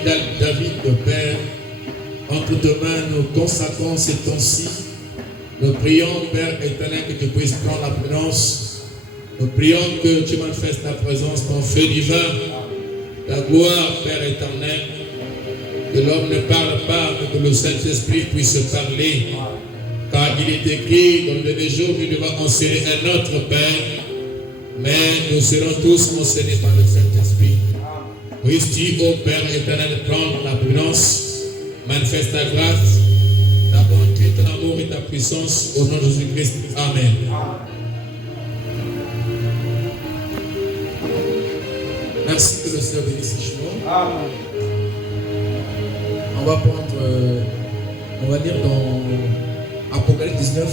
fidèle David, de Père, entre tes mains, nous consacrons ces temps-ci. Nous prions, Père éternel, que tu puisses prendre la prudence. Nous prions que tu manifestes ta présence, ton feu divin, ta gloire, Père éternel. Que l'homme ne parle pas, mais que le Saint-Esprit puisse parler. Car il est écrit, dans le jour, nous devons enseigner un autre Père, mais nous serons tous enseignés par le Saint-Esprit. Puisses-tu, ô Père éternel, prendre la prudence, manifeste ta grâce, ta bonté, ton amour et ta puissance, au nom de Jésus-Christ. Amen. Merci que le Seigneur bénisse richement. Amen. On va prendre, on va lire dans Apocalypse 19.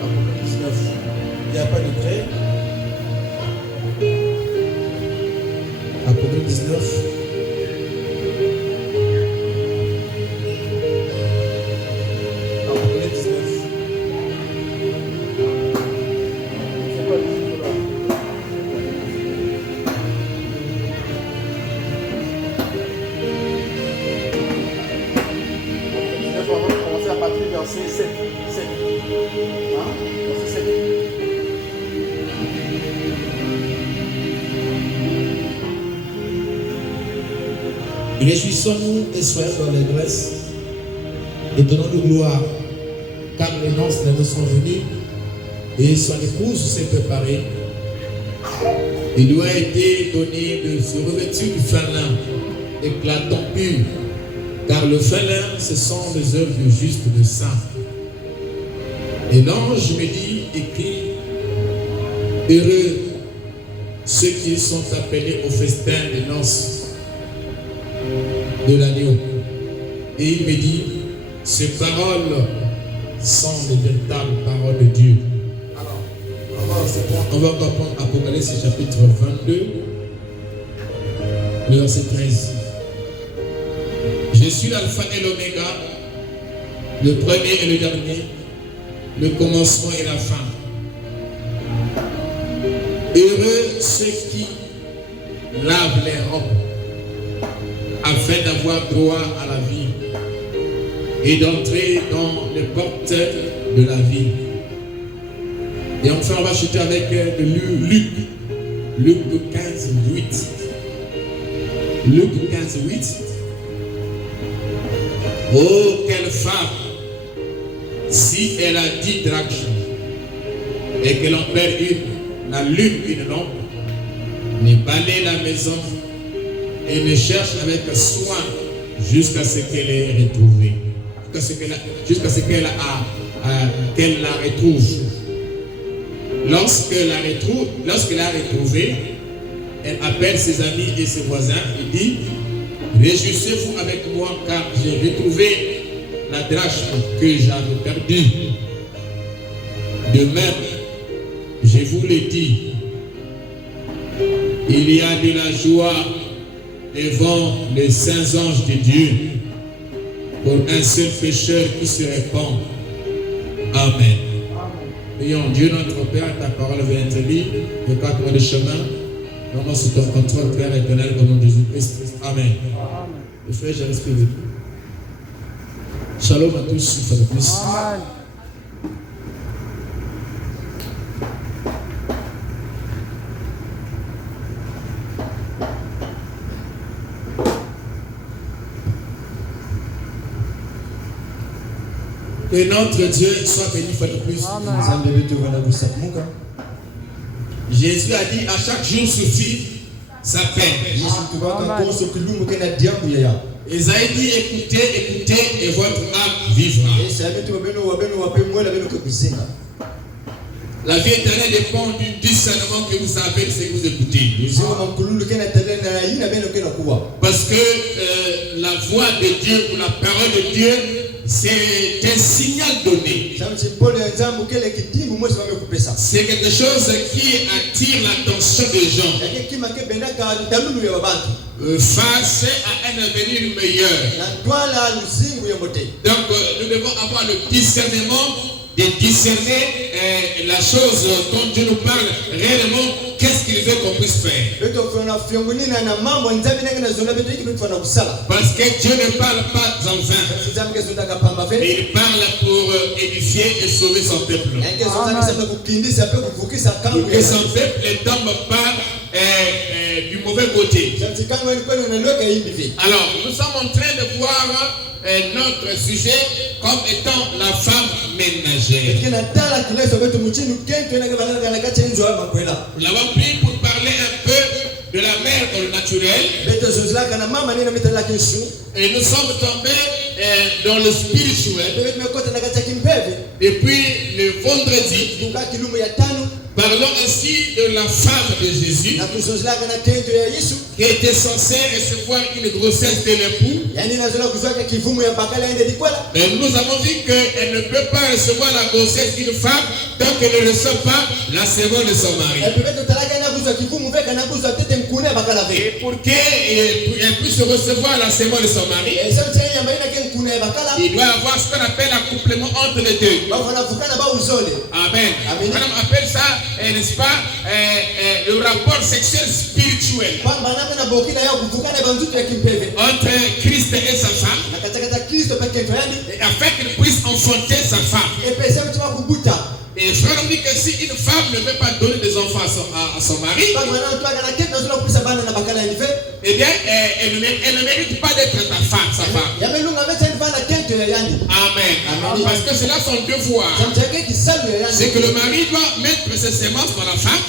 Apocalypse 19. Il n'y a pas de trait. Apocalypse 19. Apocalypse 19. Verset 7. Hein? Verset 7. Réjouissons-nous et soyons dans l'allégresse et donnons-nous gloire, car les noces nous sont venues et son épouse s'est préparée. Il lui a été donné de se revêtir du fin lin, éclatant pur, car le fin lin, ce sont les œuvres du juste, de saint. Et l'ange me dit, écrit, heureux ceux qui sont appelés au festin des noces de l'agneau. Et il me dit, ces paroles sont les véritables paroles de Dieu. Alors, on va prendre Apocalypse chapitre 22, le verset 13. Je suis l'alpha et l'oméga, le premier et le dernier, le commencement et la fin. Heureux ceux qui lavent les robes, afin d'avoir droit à la vie et d'entrer dans les portes de la vie. Et enfin, on va chuter avec Luc 15, 8. Luc 15, 8. Oh, quelle femme, si elle a 10 drachmes et qu'elle en perd une, n'allume une lampe, ne balaye la maison et ne cherche avec soin jusqu'à ce qu'elle ait retrouvé, jusqu'à ce qu'elle la retrouve. Lorsqu'elle l'a retrouvée, elle appelle ses amis et ses voisins et dit, réjouissez-vous avec moi car j'ai retrouvé la drachme que j'avais perdue. De même, je vous le dis, il y a de la joie devant les saints anges de Dieu pour un seul pécheur qui se répand. Amen. Prions Dieu notre Père, ta parole vient être lue, prépare-toi le chemin. Vraiment sous ton contrôle, Père éternel, au nom de Jésus-Christ. Amen. Le frère, je respecte vous. Shalom à tous, une fois de plus. Amen. Que notre Dieu soit béni une fois de plus. Amen. Jésus a dit à chaque jour suffit sa peine. Isaïe dit écoutez et votre âme vivra. La vie éternelle dépend du discernement que vous avez de ce que vous écoutez. Parce que la voix de Dieu ou la parole de Dieu, c'est un signal donné. C'est quelque chose qui attire l'attention des gens face à un avenir meilleur. Donc nous devons avoir le discernement de discerner la chose dont Dieu nous parle réellement, qu'est-ce qu'il qu'il veut qu'on puisse faire. Parce que Dieu ne parle pas en vain. Il parle pour édifier et sauver son peuple. Pour que son peuple ne tombe pas du mauvais côté. Alors, nous sommes en train de voir notre sujet comme étant la femme ménagère. Nous l'avons pris pour parler un peu de la mère dans le naturel. Et nous sommes tombés dans le spirituel. Depuis le vendredi, parlons ainsi de la femme de Jésus qui était censée recevoir une grossesse de l'époux. Mais nous avons vu qu'elle ne peut pas recevoir la grossesse d'une femme tant qu'elle ne reçoit pas la sémence de son mari. Et pour qu'elle puisse recevoir la sémence de son mari, il doit avoir ce qu'on appelle l'accouplement entre les deux. Amen. On appelle ça, n'est-ce pas, le rapport sexuel spirituel entre Christ et sa femme, afin qu'il puisse enfanter sa femme. Et frère, on dit que si une femme ne veut pas donner des enfants à son mari, eh bien, elle ne mérite pas d'être sa femme. Amen. Parce que c'est là son devoir. C'est que le mari doit mettre ses semences dans la femme.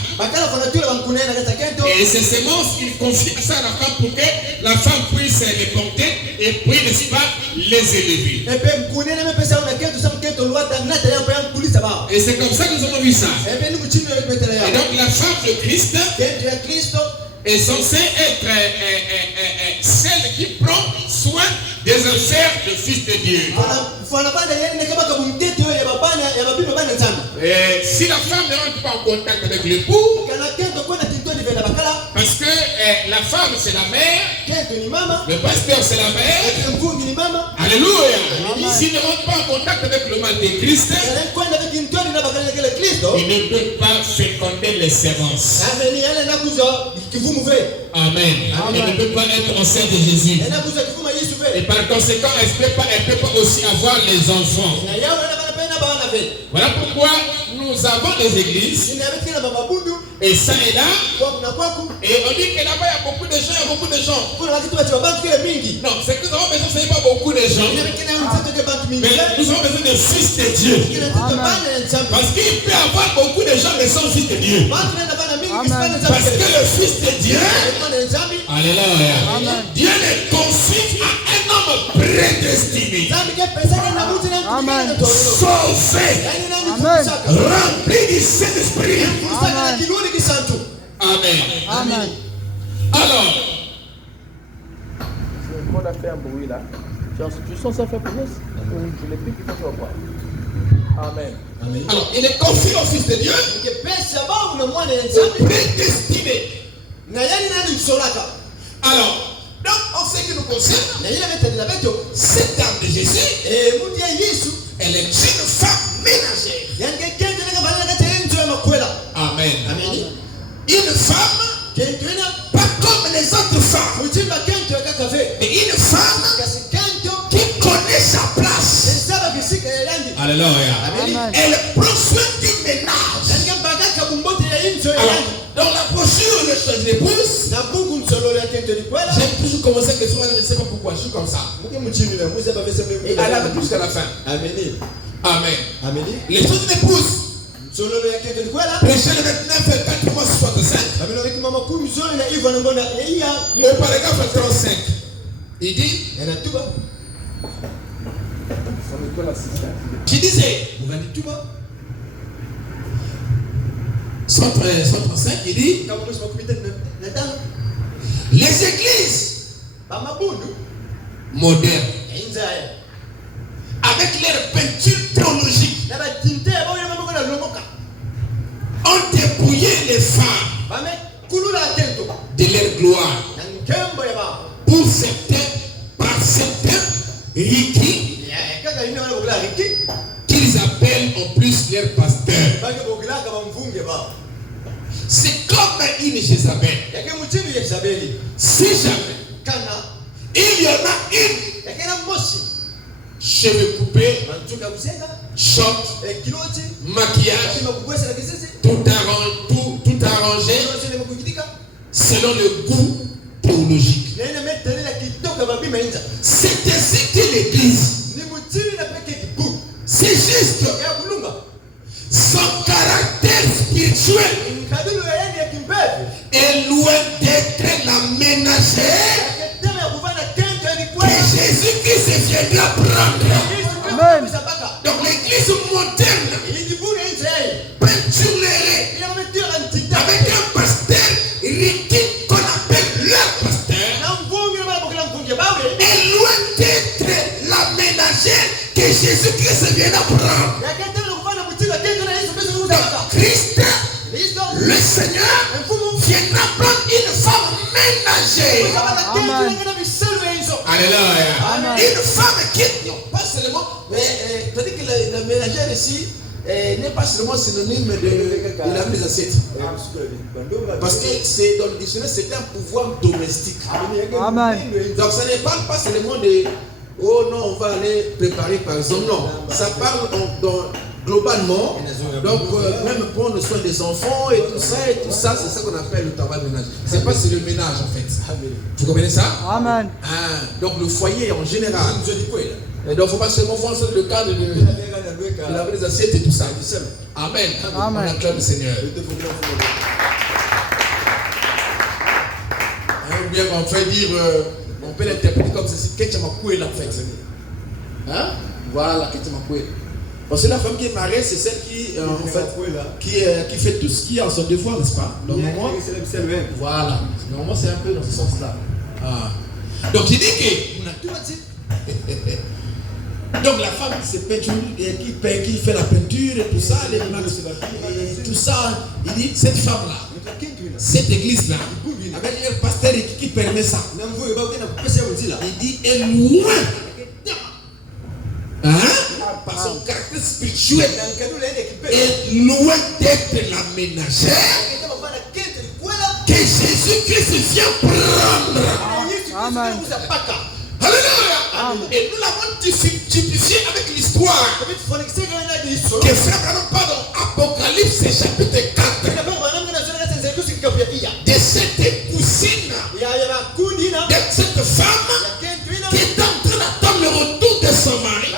Et ces semences, il confie ça à la femme pour que la femme puisse les porter et puis, n'est-ce pas, les élever. Et c'est comme ça que nous avons vu ça. Et donc la femme de Christ est censée être celle qui prend soin des affaires du Fils de Dieu. Et si la femme ne rentre pas en contact avec l'époux, parce que la femme c'est la mère, le pasteur c'est la mère, alléluia. S'il ne rentre pas en contact avec le mal de Christ, il ne peut pas féconder les semences. Amen. Elle ne peut pas être enceinte de Jésus. Et par conséquent, elle ne peut pas aussi avoir les enfants. Voilà pourquoi nous avons des églises. Et ça est là. Et on dit que là-bas il y a beaucoup de gens, Non, c'est que nous avons besoin, ce n'est pas beaucoup de gens. Mais nous avons besoin de fils de Dieu. Parce qu'il peut y avoir beaucoup de gens mais sans fils de Dieu. Parce que le fils de Dieu, alléluia, Dieu le confie à un homme prédestiné, sauvé, rempli du Saint-Esprit. Amen. Alors, on a fait un bruit là. Tu sens ça fait pour nous? Je l'ai pris, tu vas voir. Amen. Alors, il est confié au Fils de Dieu, prédestiné. Alors, donc en ce qui nous concerne, cette dame de Jésus, elle est une femme ménagère. Amen. Une femme, pas comme les autres femmes, mais une femme qui connaît sa place. Alléluia. Elle prend soin du ménage. Alors, dans la brochure Le Choix de l'épouse, j'ai toujours commencé que je ne sais pas pourquoi je suis comme ça. Et elle arrive jusqu'à la fin. Amen. Les Choix de l'épouse. Prêché le 29 et 4 mois 65. Au paragraphe 35. Il dit qui disait 135, il dit les églises modernes avec leur peinture théologique ont dépouillé les femmes de leur gloire. Pour certains, par certains, Riki, qu'ils appellent en plus leur pasteur. C'est comme une Jézabel. Si jamais il y en a une, cheveux coupés, short, maquillage, tout arrangé selon le goût théologique. C'est ainsi que l'Église, c'est juste son caractère spirituel est loin d'être la ménagère que Jésus-Christ viendra prendre. Amen. Donc l'église moderne peinturerait avec un pasteur riquet qu'on appelle leur pasteur est loin d'être la ménagère que Jésus-Christ viendra prendre. Christ, le Seigneur, viendra prendre une femme ménagère. Amen. Alléluia. Amen. Une femme qui, non, pas seulement, mais tandis que la ménagère ici n'est pas seulement synonyme de la mise assiettes. Parce que c'est dans le dictionnaire, c'est un pouvoir domestique. Amen. Donc ça ne parle pas seulement de oh non, on va aller préparer par exemple. Non, ça parle globalement. Donc même prendre soin des enfants et tout ça, c'est ça qu'on appelle le travail ménage. C'est pas c'est le ménage en fait. Vous comprenez ça? Amen. Donc le foyer en général. Et donc il ne faut pas seulement voir ça dans le cadre de laver les assiettes et tout ça. Amen. Amen. On acclame le Seigneur. Ou bien on fait dire, on peut l'interpréter comme ceci, Ketchamakoué en fait. Hein? Voilà, Ketchamakoué. Parce que la femme qui est mariée, c'est celle qui, en fait, qui fait tout ce qui est en son devoir, n'est-ce pas? Normalement, voilà. Normalement, c'est un peu dans ce sens-là. Donc, il dit que, donc la femme qui se peinture, qui fait la peinture et tout ça, les max, et tout ça, il dit, cette femme-là, cette église-là, avec un pasteur qui permet ça, il dit, est loin. Par son caractère spirituel est loin d'être la ménagère que Jésus-Christ vient prendre. Amen. Alléluia. Et nous l'avons typifié avec l'histoire que frère Branham parle dans Apocalypse chapitre 4 de cette cousine, de cette femme qui est en train d'attendre le retour de son mari.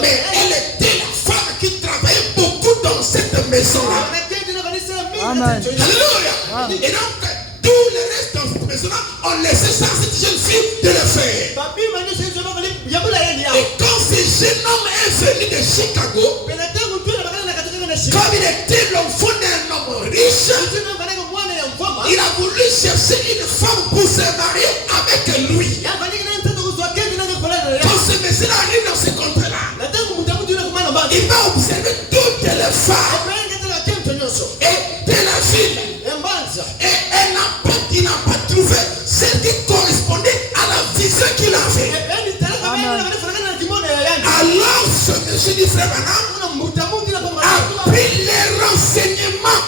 Mais elle était la femme qui travaillait beaucoup dans cette maison-là. Amen. Alléluia. Et donc, tous les restes dans cette maison-là ont laissé ça à cette jeune fille de le faire. Et quand ce jeune homme est venu de Chicago, comme il était l'enfant d'un homme riche, il a voulu chercher une femme pour se marier avec lui. Quand ce monsieur arrive dans ce contrat-là, il va observer toutes les femmes et de la ville. Et il n'a pas trouvé celle qui correspondait à la vision qu'il avait. Alors ce monsieur dit frère Branham a pris les renseignements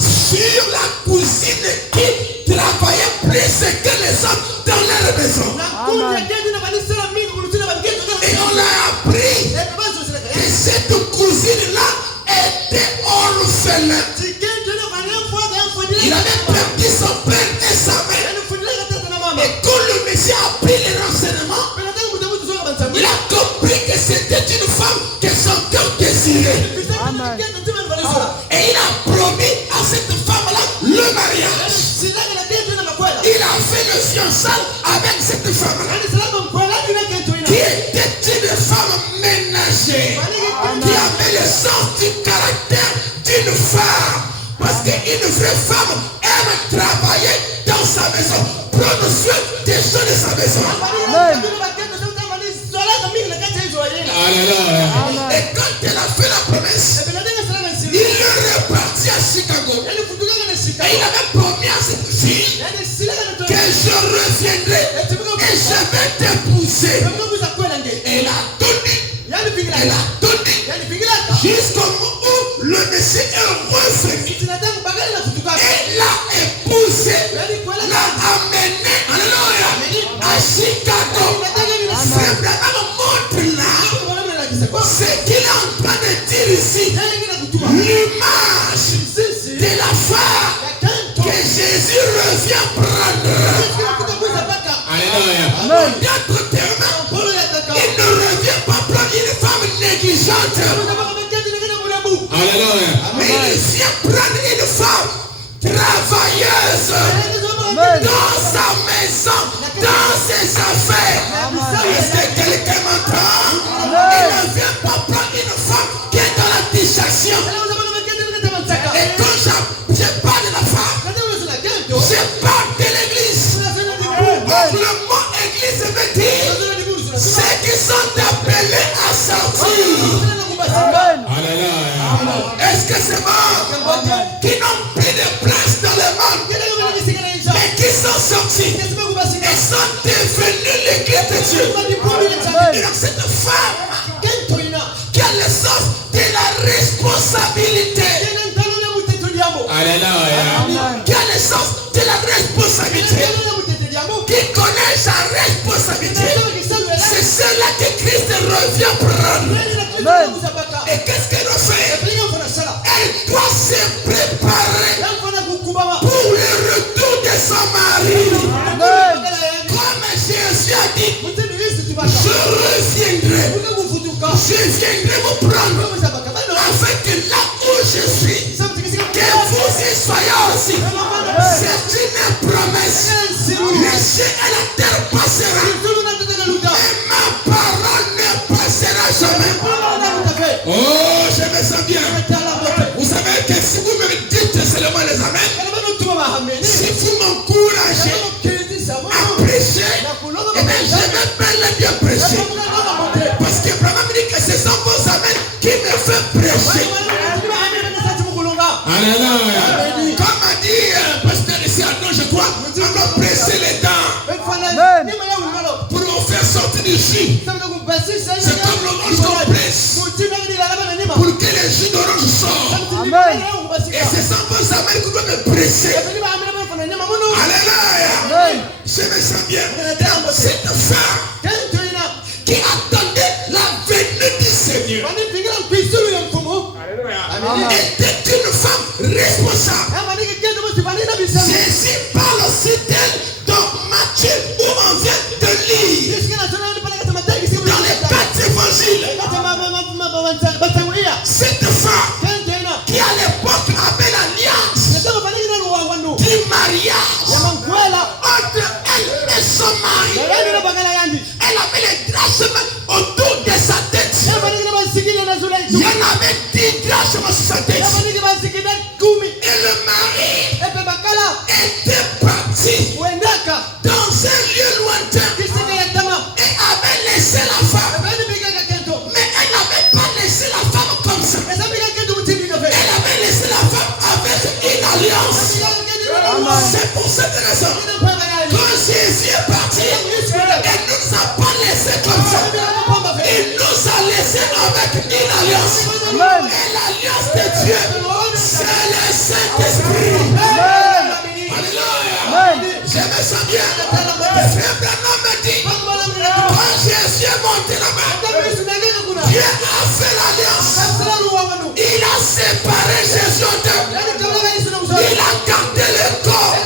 sur la cousine qui travaillait plus que les hommes dans leur maison. Et on a appris que cette cousine-là était orphelin. Il avait perdu son père et sa mère. Et quand le Messie a pris les renseignements, il a compris que c'était une femme que son cœur désirait. Amen. Et il a promis à cette femme-là le mariage. Il a fait le fiançailles avec cette femme-là, qui était une femme ménagère, qui avait le sens du caractère d'une femme. Parce qu'une vraie femme aime travailler dans sa maison, prendre soin des gens de sa maison. Amen. Alléluia. Et quand elle a fait la promesse, il est reparti à Chicago. Et il avait promis à cette fille que je reviendrai et je vais t'épouser. Elle a donné. Jusqu'au moment où le Messie est revenu. fait. Et l'a épousé, l'a amené, alléluia, à Chicago. Frère Branham montre là ce qu'il est en train de dire ici. L'image de la femme que Jésus revient prendre. Alléluia. En d'autres termes, il ne revient pas prendre une femme négligente. Alléluia. Mais il vient prendre une femme travailleuse dans sa maison, dans ses affaires. Est-ce que quelqu'un m'entend? Il ne vient pas prendre une femme qui est dans la distraction. Et quand je parle de la femme, je parle de l'église. Le mot église veut dire ceux qui sont appelés à sortir. Alléluia. Est-ce que c'est bon? Qui n'ont plus de place dans le monde, mais qui sont sortis et sont devenus l'église de Dieu. Et donc cette femme qui a le sens de la responsabilité. Alléluia. Qui a le sens de la responsabilité. Qui connaît sa responsabilité. C'est celle-là que Christ revient prendre. Et qu'est-ce qu'elle doit faire? Elle doit se préparer pour le retour de son mari. Comme Jésus a dit, je reviendrai. Je viendrai vous prendre. Afin que là où je suis, que vous y soyez aussi. C'est une promesse. Les cieux et la terre passeront. Et ma parole ne passera jamais. Oh, je me sens bien. Vous savez que si vous me dites seulement les amens, si vous m'encouragez à prêcher, eh bien je vais bel et bien prêcher. Parce que Abraham dit que ce sont vos amens qui me font prêcher. Alléluia. Comme a dit pasteur ici à nous, je crois, on doit presser les dents pour nous faire sortir du jus. C'est comme l'orange qu'on presse pour que les jus d'orange sortent. Et ce sont vos amens qui doivent me presser. Alléluia. Je me sens bien. Cette femme qui attendait la venue du Seigneur était une femme responsable. Jésus parle aussi d'elle dans Matthieu où on vient de lire. Dans les 4 évangiles. Cette femme qui à l'époque avait l'alliance du mariage entre elle et son mari. Elle avait les drachmes autour de sa tête. Il y en avait 10 drachmes sur sa tête. Et le mari était parti dans un lieu lointain et avait laissé la femme. Mais elle n'avait pas laissé la femme comme ça. Elle avait laissé la femme avec une alliance. C'est pour cette raison, quand Jésus est parti, il ne nous a pas laissé comme ça. Il nous a laissé avec une alliance. Et l'alliance de Dieu, c'est le Saint-Esprit. Alléluia. Je me sens bien. Frère Branham me dit, quand Jésus est monté là-bas, Dieu a fait l'alliance. Il a séparé Jésus en deux. Il a gardé le corps.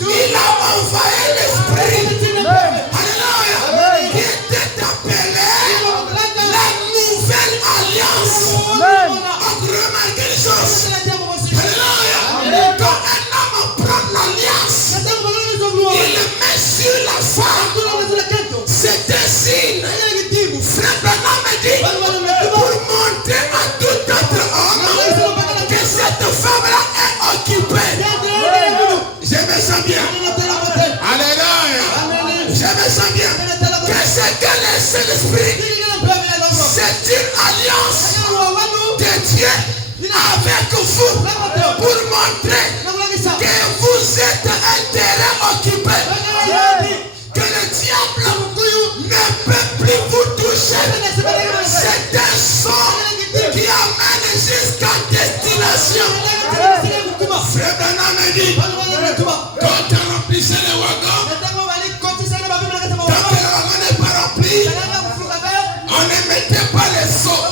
Il a envoyé l'esprit. Alléluia. Qui était appelé la nouvelle alliance. On remarque une chose. Alléluia. Quand un homme prend l'alliance, il le met sur la femme. C'est un signe. Frère Branham me dit, pour montrer à tout autre homme que cette femme-là est occupée. Je me sens bien. Alléluia. Je me sens bien. Que c'est que le Saint-Esprit, c'est une alliance de Dieu avec vous pour montrer que vous êtes un terrain occupé. Que le diable ne peut plus vous toucher. C'est un son qui amène jusqu'à destination. Frère Branham a dit, quand tu remplissais les wagons, quand le wagon n'est pas rempli, on ne mettait pas les seaux. On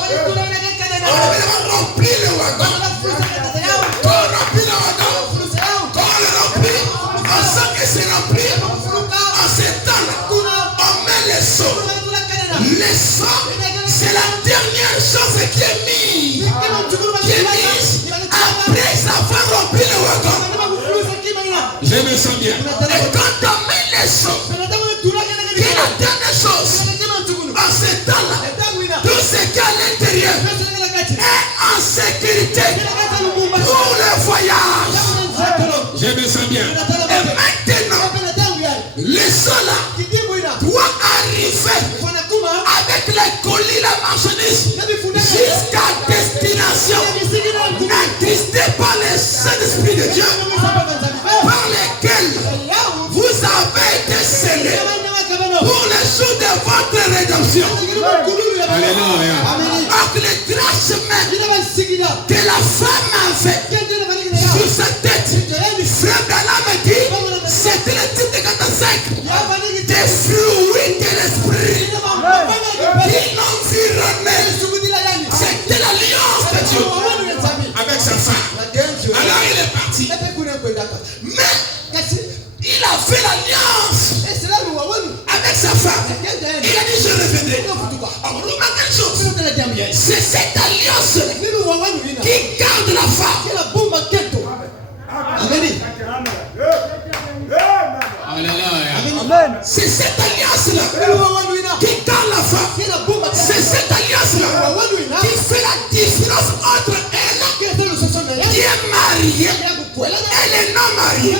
avait rempli le wagon. Quand on remplit le wagon, quand on le remplit, on sent que c'est rempli. En ce temps-là, on met les seaux. Les seaux, c'est la dernière chose qui est mise. Après avoir rempli le wagon. Je me sens bien. Et quand on met les seaux, qui est la dernière chose, en ce temps-là, tout ce qui est à l'intérieur est en sécurité pour le voyage. Je me sens bien. Et maintenant, le sol doit arriver avec les colis, la marchandise, jusqu'à destination. N'attristez pas le Saint-Esprit de Dieu par lesquels vous avez été scellés pour le jour de votre rédemption. Alléluia. Donc le grand chemin que la femme avait sur sa tête, Frère Branham a dit, c'était le type de 45 des fluides de l'esprit qui l'environnait. C'était l'alliance de Dieu avec sa femme. Alors il est parti. Mais il a fait l'alliance avec sa femme. Il a dit je reviendrai. Remarquez une chose. C'est cette alliance qui garde la femme. Amen. C'est cette alliance-là qui garde la femme. C'est cette alliance-là qui fait la différence entre elle qui est mariée et les non mariés.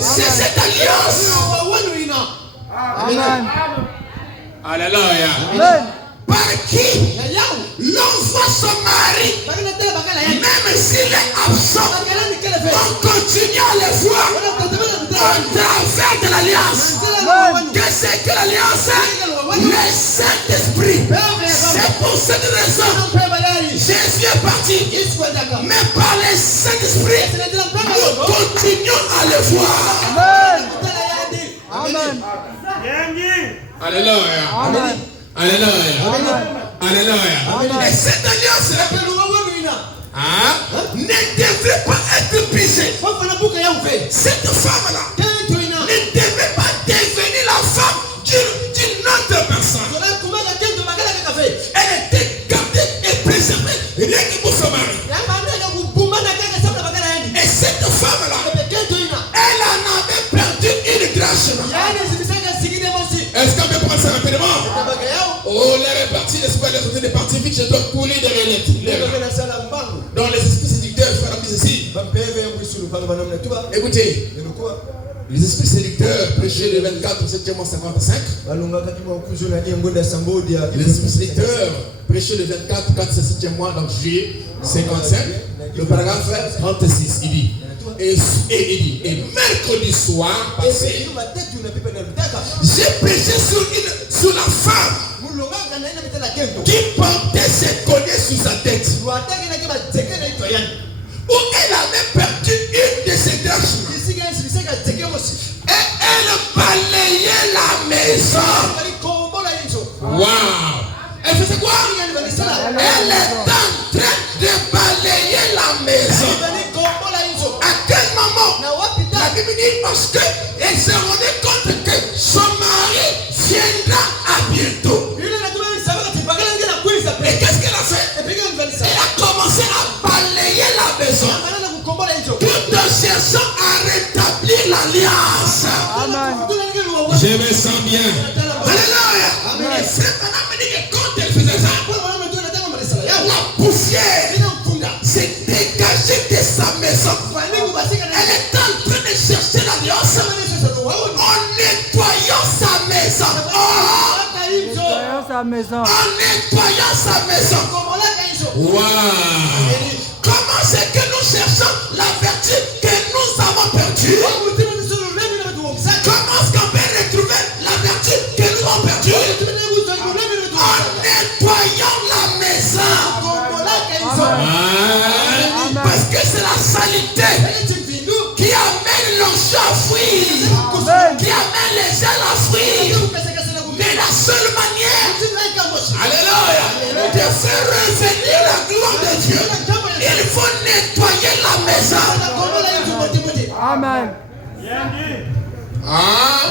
C'est cette alliance. Amen. Alléluia. Amen. Par qui l'on voit son mari, même s'il est absent, on continue à le voir au travers de l'alliance. Qu'est-ce que l'alliance est? Le Saint-Esprit. C'est pour cette raison Jésus est parti, mais par le Saint-Esprit, nous continuons à le voir. Amen. Alléluia. Amen. Alléluia. Amen. Alléluia. Et cette alliance-là ne devrait pas être brisée. Cette femme-là ne devait pas devenir la femme d'une autre personne. Elle était gardée et préservée rien que pour son mari. Et cette femme-là, elle en avait perdu une grâce. Est-ce qu'on peut prendre ça rapidement? Oh, l'air est parti, l'espoir est parti vite, je dois couler derrière les. Dans les esprits séducteurs, il faut rappeler ceci. Écoutez, les esprits séducteurs, prêchés le 24 au 7e mois 55. Les esprits séducteurs, prêchés le 24, 4, 7e mois, donc juillet 55. Le paragraphe 36, il dit. Et mercredi soir passé, j'ai prêché sur la femme qui portait ses colliers sur sa tête, où elle avait perdu une de ses grâces. Et elle balayait la maison. Waouh! Elle faisait quoi? Elle est en train de balayer la maison. À quel moment? La Bible dit parce qu'elle se rendait compte que son mari viendra à bientôt. Et qu'est-ce qu'elle a fait? Elle a commencé à balayer la maison, tout en cherchant à rétablir l'alliance. Amen. Je me sens bien. Alléluia. Et frère Branham me dit que quand elle faisait ça, la poussière s'est dégagée de sa maison. Elle est en train de chercher l'alliance en nettoyant sa maison. En nettoyant sa maison. Waouh! Comment c'est que nous cherchons la vertu que nous avons perdue? Comment est-ce qu'on peut retrouver la vertu que nous avons perdue? En nettoyant la maison. Parce que c'est la saleté qui amène l'onction à fuir, Amen. qui amène les ailes à fuir. Mais la seule manière, alléluia, de faire revenir la gloire de Dieu, il faut nettoyer la maison. Amen. Hein?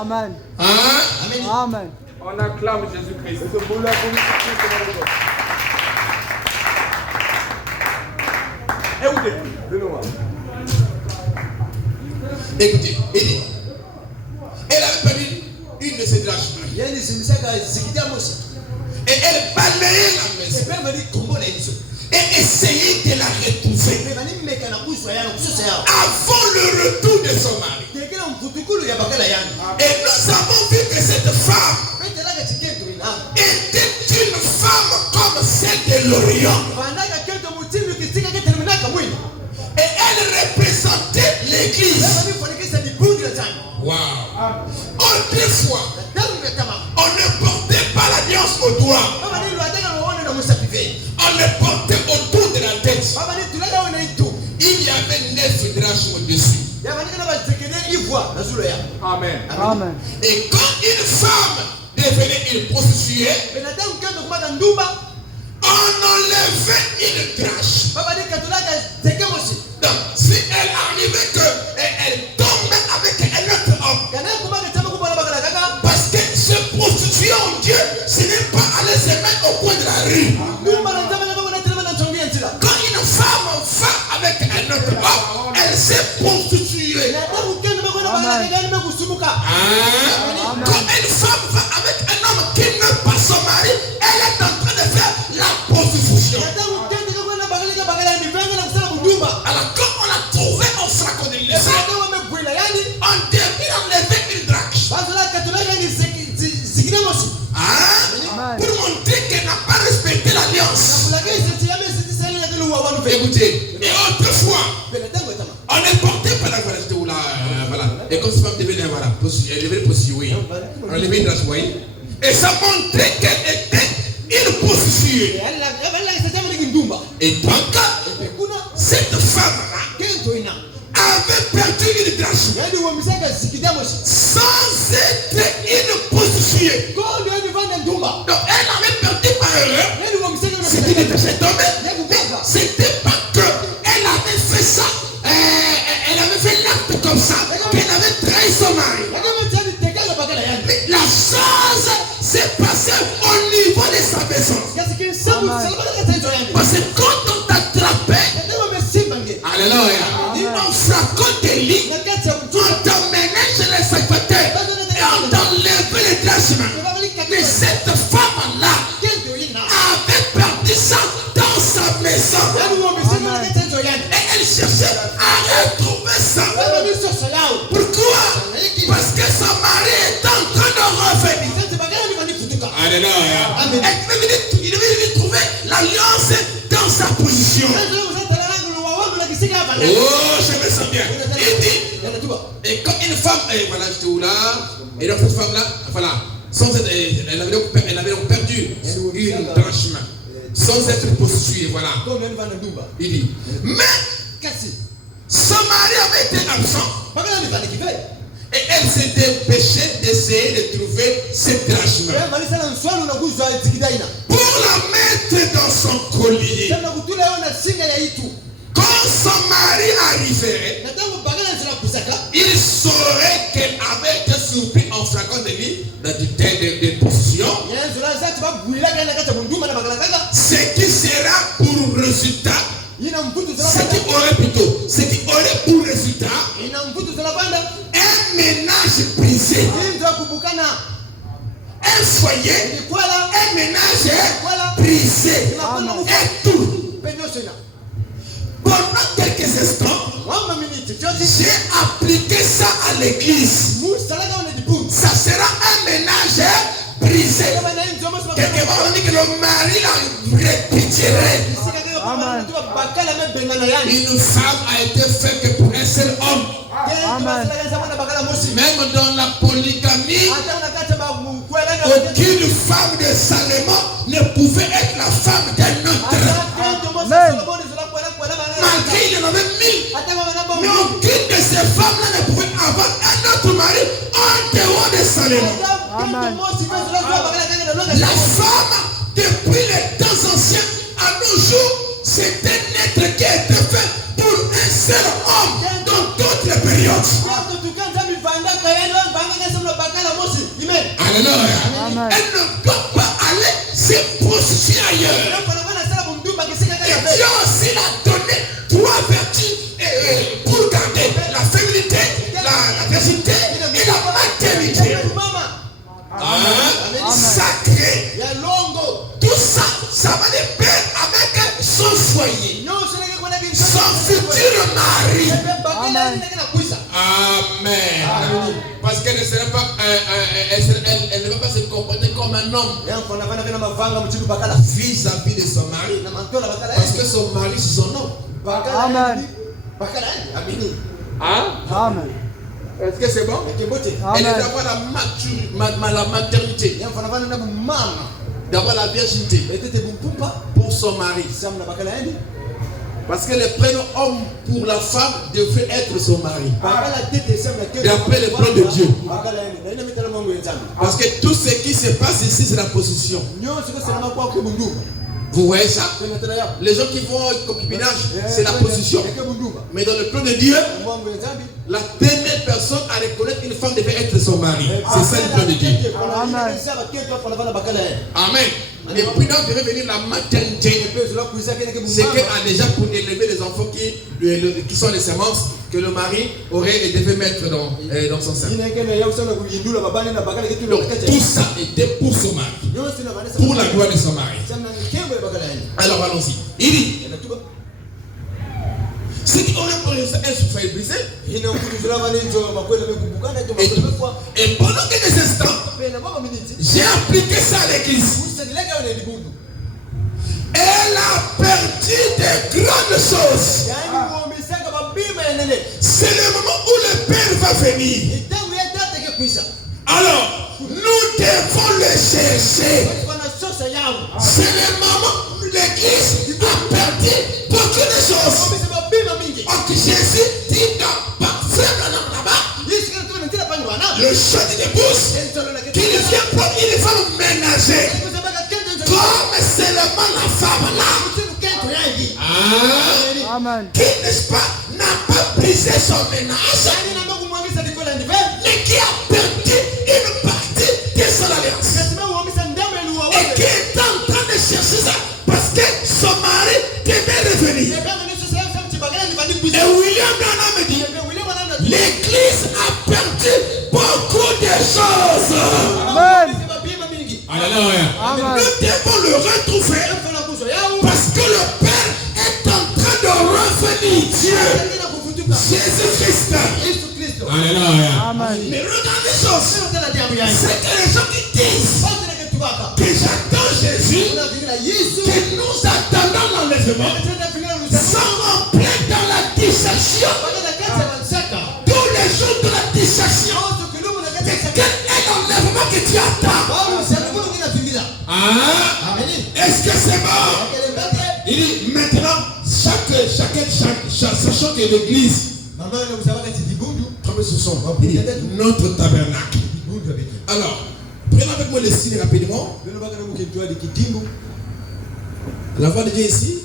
Amen. Hein? Amen. On acclame Jésus-Christ. Écoutez, donnez-moi. Écoutez, il dit, elle avait perdu une de ses drachmes. Et elle balayait la maison et essayait de la retrouver avant le retour de son mari. Et nous avons vu que cette femme était une femme comme celle de l'Orient. Et elle représentait l'église. Wow. Autrefois, on ne portait pas l'alliance au doigt. On le portait autour de la tête. Il y avait 9 drachmes au-dessus. Amen. Amen. Et quand une femme devenait une prostituée, on enlevait une drachme. Donc, si elle arrivait qu'elle tombait avec un autre homme, parce que se prostituer en Dieu, ce n'est pas aller se mettre au coin de la rue. Quand une femme va avec un autre homme, elle s'est prostituée. Hein? Quand une femme va avec un homme qui n'est pas son mari, elle est en train de faire la prostitution. Alors quand on a trouvé un flacon de lycée, on devait enlever une drachme. Hein? Pour montrer qu'elle n'a pas respecté l'alliance. Écoutez, et autrefois, on ne portait pas la voilà. Et comme cette femme devenait elle devenait prostituée, on enlevait une drachme, et ça montrait qu'elle était une prostituée. Et donc, cette femme-là avait perdu une drachme sans être une prostituée. Donc elle avait perdu par erreur. C'était une drachme tombée. C'était parce qu'elle avait fait ça. Elle avait fait l'acte comme ça. Qu'elle avait trahi son mari. Mais la chose s'est passée au niveau de sa maison. Parce que quand on t'attrapait, alléluia, on s'accorde des lits, on t'emmenait chez les secrétaires et on t'enlevait les drachmes. Mais cette femme-là avait perdu ça dans sa maison. Et elle cherchait à retrouver ça. Pourquoi? Parce que son mari est en train de revenir. Alléluia. Il devait trouver l'alliance dans sa position. Oh, je me sens bien. Il dit, et quand une femme, et voilà, j'étais où là, et donc cette femme-là, voilà, elle avait donc perdu une drachme, sans être prostituée, voilà. Il dit, mais son mari avait été absent, et elle s'est dépêchée d'essayer de trouver cette drachme pour la mettre dans son collier. Quand son mari arriverait, il saurait qu'elle avait été surprise en flacon de lit de position. Ce qui sera pour résultat, ce qui aurait pour résultat un ménage brisé, un foyer, un ménage brisé, et tout. Pendant quelques instants, j'ai appliqué ça à l'église. Ça sera un ménage brisé. Quelque part, on dit que le mari la répéterait. Une femme a été faite que pour un seul homme. Même dans la polygamie, aucune femme de Salomon ne pouvait être la femme d'un autre. Malgré il en avait Mais aucune de ces femmes-là ne pouvait avoir un autre mari en dehors de Salomon. Amen. La femme, depuis les temps anciens à nos jours, c'est un être qui a été fait pour un seul homme dans toutes les périodes. Alléluia. Amen. Elle ne peut pas aller se prostituer ailleurs. Et Dieu aussi l'a donné 3 vertus pour garder la féminité, la virginité et la maternité. Sacré. Tout ça, ça va de pair avec son foyer, son futur mari. Amen. Amen. Parce qu'elle ne serait pas, elle ne va pas se comporter comme un homme vis-à-vis de son mari. Parce que son mari, c'est son homme. Amen. Hein? Amen. Est-ce que c'est bon? Elle Amen. doit avoir la maternité, d'avoir la virginité pour son mari. Parce que le prénom homme pour la femme devrait être son mari. D'après le plan de Dieu. Parce que tout ce qui se passe ici, c'est la possession. Vous voyez ça? Les gens qui vont au concubinage, c'est la possession. Mais dans le plan de Dieu, la dernière personne à reconnaître une femme devait être son mari. C'est ça le plan de Dieu. Amen. Amen. Et puis là devait venir la maternité. C'est qu'elle a déjà pour élever les enfants qui sont les semences que le mari aurait et devait mettre dans son sein. Donc tout ça était pour son mari. Pour la gloire de son mari. Alors allons-y. Il dit, c'est qu'on a un souffle brisé. Et pendant quelques instants, j'ai appliqué ça à l'église. Elle a perdu de grandes choses. C'est le moment où le Père va venir. Alors, nous devons le chercher. C'est le moment où l'église a perdu beaucoup de choses. Ok, Jésus dit dans là-bas, le chant de l'épouse, qu'il vient pour une femme ménagère. Comme seulement la femme là. Amen. Qui, n'est-ce pas, n'a pas brisé son ménage, mais qui a perdu une partie de son alliance. Et qui est en train de chercher ça parce que son mari devait revenir. Et William Branham dit, l'église a perdu beaucoup de choses. Amen. Alléluia. Amen. Nous devons le retrouver parce que le Père est en train de revenir. Dieu, Jésus-Christ. Alléluia. Amen. Mais regardez les choses. C'est que les gens qui disent que j'attends Jésus, que nous attendons l'enlèvement, sont en plein dans la dissection. Tous les jours de la dissection. C'est quel est l'enlèvement que tu attends? Est-ce que c'est bon? Il dit maintenant, sachant que l'église, comme ce sont notre tabernacle. Alors, prenez avec moi le signe rapidement. La voix de Dieu ici.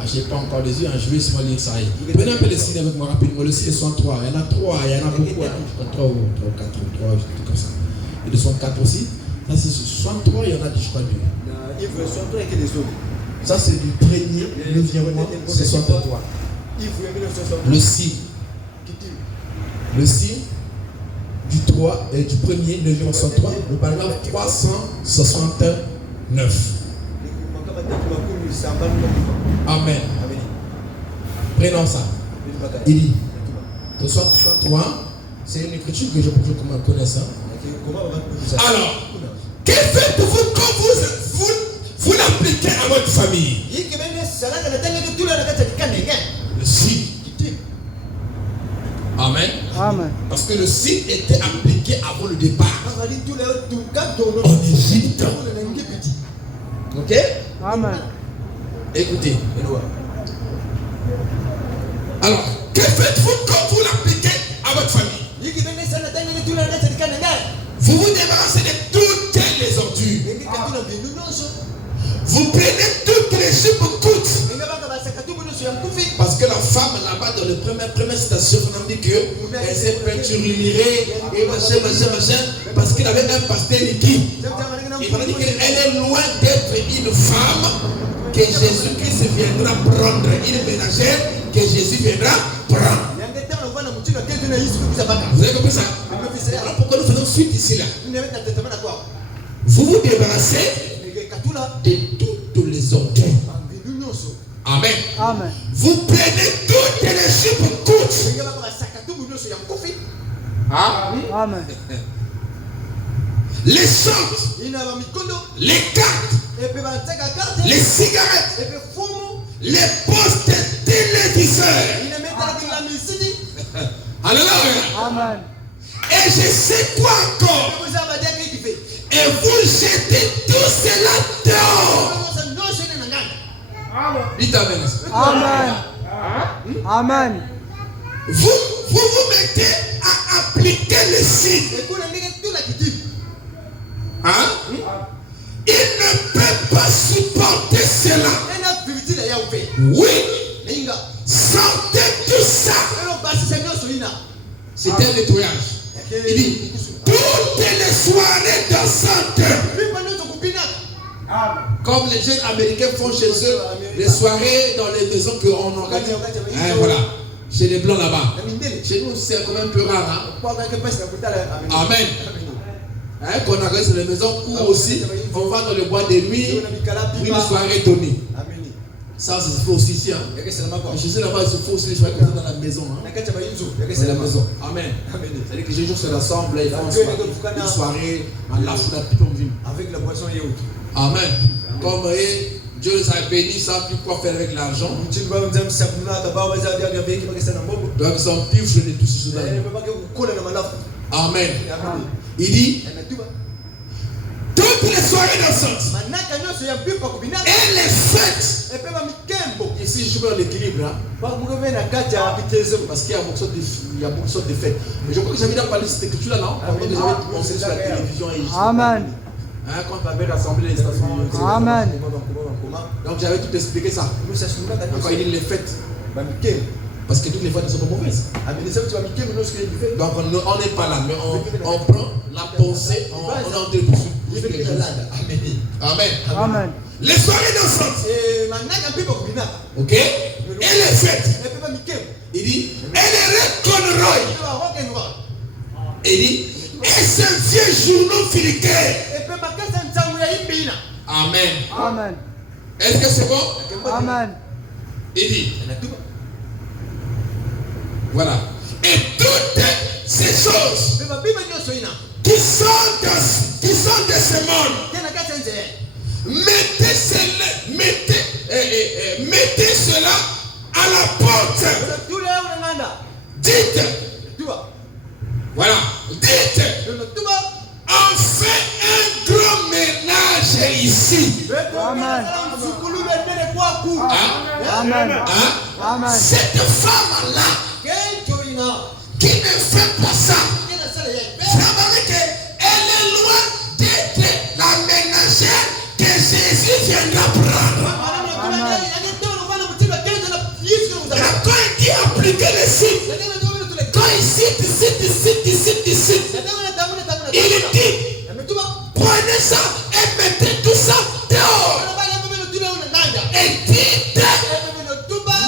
Ah, je n'ai pas encore les yeux, je vais seulement lire ça. Prenez un peu le signe avec moi rapidement. Le signe 63, il y en a 3, il y en a beaucoup. 3 ou 4, 3, comme ça. Il y a 64 aussi. Ça c'est 63, il y en a, je crois, 2. Ça c'est du premier, le virement, c'est 63. Le signe. Le signe du 3 et du premier, le virement 63, le paragraphe 369. Amen. Prenons ça. Il dit, 63, c'est une écriture que je connais ça. Alors, que faites-vous quand vous l'appliquez à votre famille? Le signe. Amen. Amen. Parce que le signe était appliqué avant le départ en Égypte. Ok? Amen. Écoutez. Que faites-vous quand vous l'appliquez à votre famille? Vous vous débarrassez de toutes les ordures. Vous prenez toutes les subcoutes. Parce que la femme là-bas dans la première station, on a dit qu'elle s'est peinturée et machin, parce qu'il avait un pasteur liquide. Il m'a dit qu'elle est loin d'être une femme que Jésus-Christ viendra prendre, une ménagère que Jésus viendra prendre. Vous avez compris ça? Alors pourquoi nous faisons suite ici là? Vous vous débarrassez de toutes les ordures. Amen. Amen. Vous prenez toutes les subcoutes. Amen. Les chantes, les cartes, les cigarettes, les postes téléviseurs. Alléluia. Amen. Et je sais quoi encore. Et vous jetez tout cela dehors. Dites amen. Amen. Amen. Vous vous mettez à appliquer le signe. Il ne peut pas supporter cela. Oui. Sortez tout ça. C'était un nettoyage. Il dit toutes les soirées dansantes. Comme les jeunes américains font chez eux, les soirées dans les maisons qu'on organise. Voilà. Chez les blancs là-bas. Chez nous, c'est quand même un peu rare. Amen. Qu'on organise les maisons où aussi on va dans le bois de nuit pour une soirée donnée. Ça, c'est faux aussi ici. Je sais là-bas, il se faut aussi les soirées dans la maison. C'est la maison. Amen. C'est-à-dire que les gens se rassemblent, ils font une soirée en la foule avec la boisson et autres. Amen. Comme Dieu les a bénis, ça plus quoi faire avec l'argent. Donc ils sont pifs de tout cela. Amen. Il dit toutes les soirées dansantes et les fêtes. Ici je veux l'équilibre parce qu'il y a beaucoup de sortes de fêtes. Mais je crois que j'avais déjà parlé de cette écriture là, non? Quand j'avais pensé sur la télévision. Amen. Quand tu avais rassemblé les stations. Amen. Donc j'avais tout expliqué ça. Quand il dit les fêtes. Parce que toutes les fêtes ne sont pas mauvaises. Donc on n'est pas là, mais on prend la pensée, on entre dessus. Amen. Amen. Les soirées dansantes. Ok? Et les fêtes. Il dit, et les rock'n'roll. Il dit, et ces vieux journaux fliqués. Amen. Amen. Est-ce que c'est bon? Amen. Il dit, voilà. Et toutes ces choses qui sont de ce monde, mettez cela à la porte. Dites, voilà, dites, on fait un grand ménage ici. Amen. Amen. Amen. Cette femme-là qui ne fait pas ça, elle est loin d'être la ménagère que Jésus viendra prendre. Quand il dit appliquer le signe, quand il cite, il dit prenez ça et mettez tout ça dehors. Et dites,